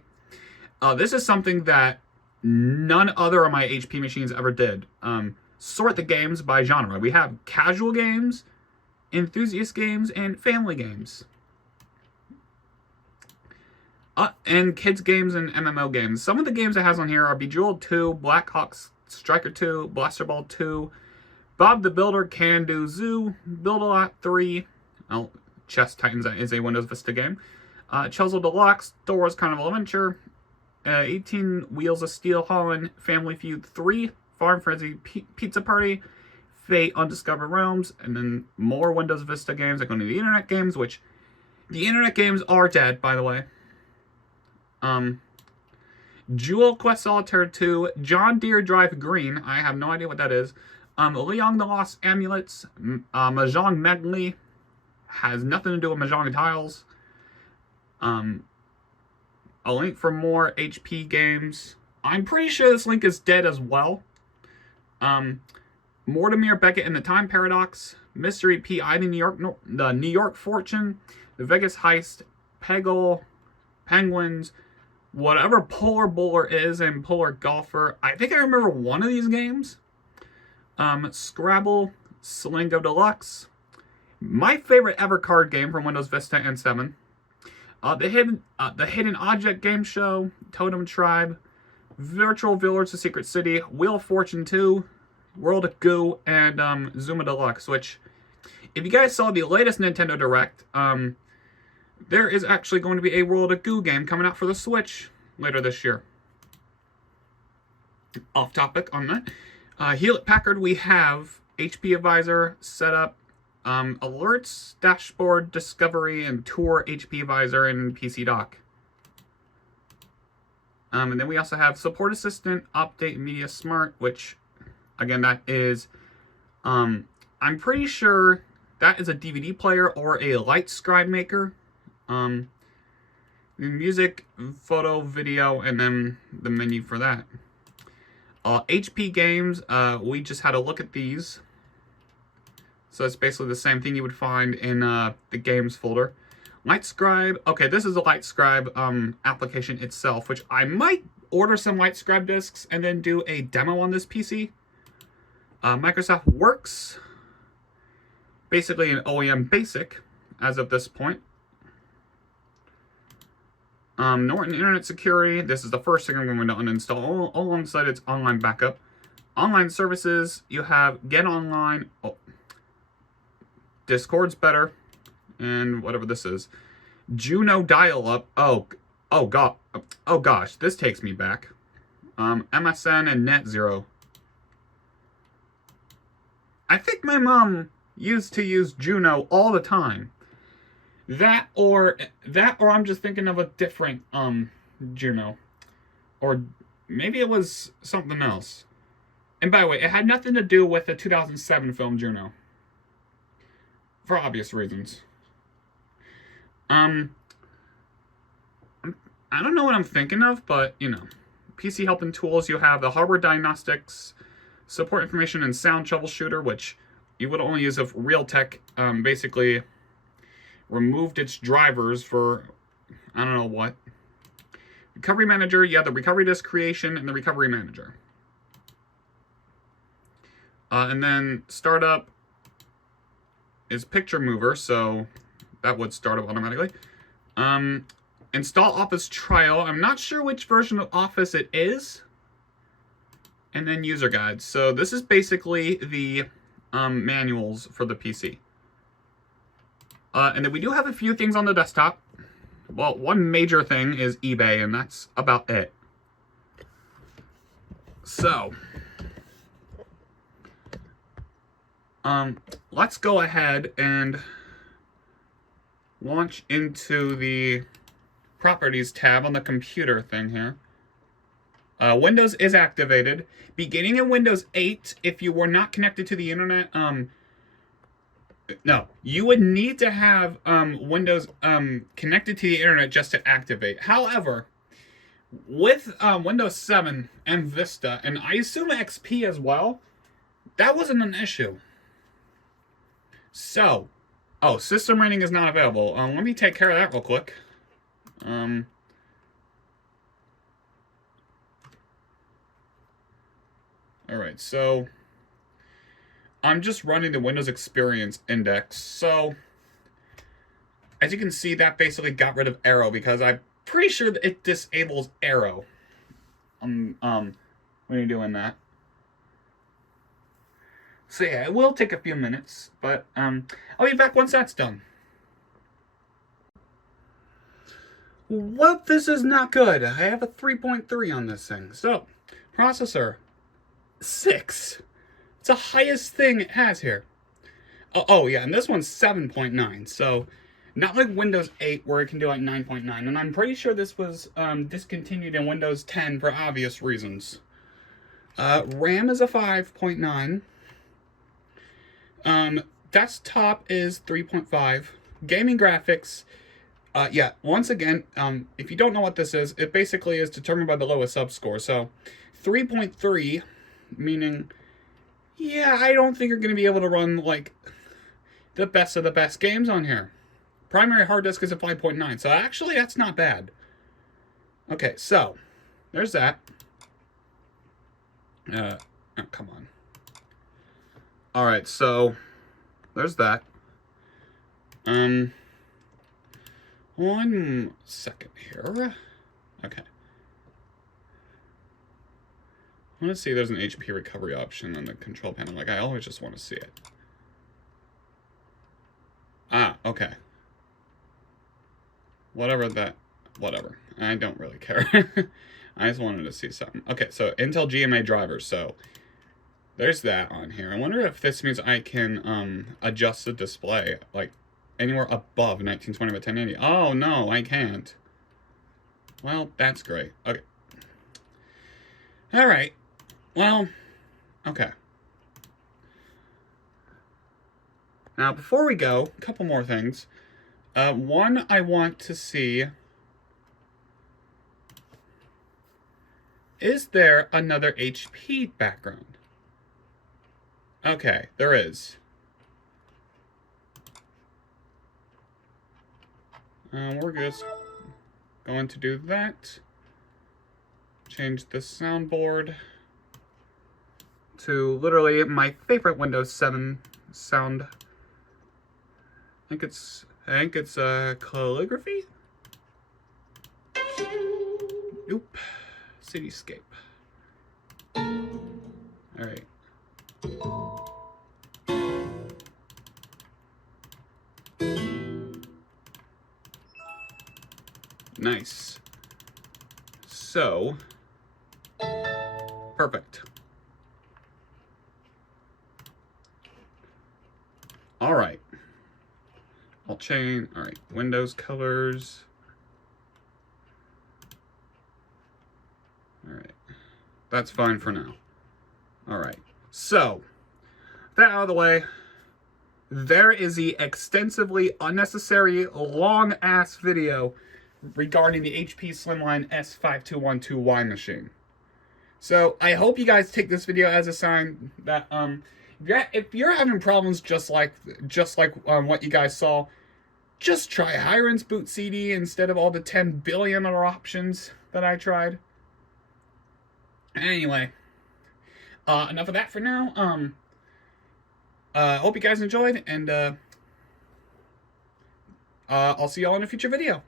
this is something that none other of my HP machines ever did. Sort the games by genre. We have casual games, enthusiast games, and family games. And kids games and MMO games. Some of the games it has on here are Bejeweled 2, Black Hawks Striker 2, Blaster Ball 2, Bob the Builder Can Do Zoo, Build-A-Lot 3, Chess Titans is a Windows Vista game, Chelsea Deluxe, Star Wars Carnival Adventure, 18 Wheels of Steel Holland, Family Feud 3, Farm Frenzy Pizza Party, Fate Undiscovered Realms, and then more Windows Vista games that go into the Internet games, which the Internet games are dead, by the way. Jewel Quest Solitaire 2, John Deere Drive Green, I have no idea what that is. Leon the Lost Amulets, Mahjong Medley, has nothing to do with Mahjong tiles. A link for more HP games. I'm pretty sure this link is dead as well. Mortimer Beckett and the Time Paradox, Mystery P.I. the New York Fortune, the Vegas Heist, Peggle, Penguins, whatever Polar Bowler is, and Polar Golfer. I think I remember one of these games. Scrabble, Slingo Deluxe, my favorite ever card game from Windows Vista and 7. The Hidden Object Game Show, Totem Tribe, Virtual Village, The Secret City, Wheel of Fortune 2, World of Goo, and Zuma Deluxe, which, if you guys saw the latest Nintendo Direct, there is actually going to be a World of Goo game coming out for the Switch later this year. Off topic on that. Hewlett-Packard, we have HP Advisor set up, alerts, dashboard, discovery, and tour HP Advisor and PC Dock. And then we also have Support Assistant, Update Media Smart, which, again, that is, I'm pretty sure that is a DVD player or a light scribe maker. Music, photo, video, and then the menu for that. HP games, we just had a look at these. So it's basically the same thing you would find in the games folder. LightScribe, okay, this is a LightScribe application itself, which I might order some LightScribe discs and then do a demo on this PC. Microsoft Works, basically an OEM basic as of this point. Norton Internet Security, this is the first thing I'm going to uninstall alongside its online backup. Online services, you have Get Online, Discord's better, and whatever this is. Juno Dial-Up, oh gosh, this takes me back. MSN and NetZero. I think my mom used to use Juno all the time. That or I'm just thinking of a different Juno, or maybe it was something else. And by the way, it had nothing to do with the 2007 film Juno, for obvious reasons. I don't know what I'm thinking of, but you know, PC help and tools, you have the hardware diagnostics, support information, and sound troubleshooter, which you would only use if Realtek basically removed its drivers for, I don't know what. Recovery manager, you have the recovery disk creation and the recovery manager. And then startup is picture mover, so that would start up automatically. Install Office trial. I'm not sure which version of Office it is. And then user guides. So this is basically the manuals for the PC. And then we do have a few things on the desktop. Well, one major thing is eBay, and that's about it. So, let's go ahead and launch into the Properties tab on the computer thing here. Windows is activated. Beginning in Windows 8, if you were not connected to the internet, no, you would need to have Windows connected to the internet just to activate. However, with Windows 7 and Vista, and I assume XP as well, that wasn't an issue. So, oh, system rating is not available. Let me take care of that real quick. Alright, so I'm just running the Windows Experience Index. So, as you can see, that basically got rid of Arrow because I'm pretty sure that it disables Arrow. When you're doing that. So yeah, it will take a few minutes, but I'll be back once that's done. Well, this is not good. I have a 3.3 on this thing. So, processor, 6. It's the highest thing it has here. Oh yeah, and this one's 7.9. So, not like Windows 8 where it can do like 9.9. And I'm pretty sure this was discontinued in Windows 10 for obvious reasons. RAM is a 5.9. Desktop is 3.5. Gaming graphics, yeah, once again, if you don't know what this is, it basically is determined by the lowest subscore. So, 3.3, meaning, yeah, I don't think you're going to be able to run, like, the best of the best games on here. Primary hard disk is a 5.9, so actually that's not bad. Okay, so, there's that. Oh, come on. Alright, so, there's that. 1 second here. Okay. I want to see if there's an HP recovery option on the control panel. Like, I always just want to see it. Ah, okay. Whatever. I don't really care. I just wanted to see something. Okay, so Intel GMA drivers. So, there's that on here. I wonder if this means I can adjust the display, like, anywhere above 1920 by 1080. Oh, no, I can't. Well, that's great. Okay. Alright. Well, okay. Now, before we go, a couple more things. One, I want to see... Is there another HP background? Okay, there is. We're just going to do that. Change the soundboard to literally my favorite Windows 7 sound. I think it's calligraphy? Nope. Cityscape. Alright. Nice. So, perfect. Alright. I'll change, alright, Windows colors. Alright. That's fine for now. Alright. So, that out of the way, there is the extensively unnecessary long-ass video regarding the HP Slimline S5212Y machine. So I hope you guys take this video as a sign that if you're having problems just like what you guys saw, just try Hiren's boot CD instead of all the 10 billion other options that I tried. Anyway, enough of that for now. Hope you guys enjoyed, and I'll see y'all in a future video.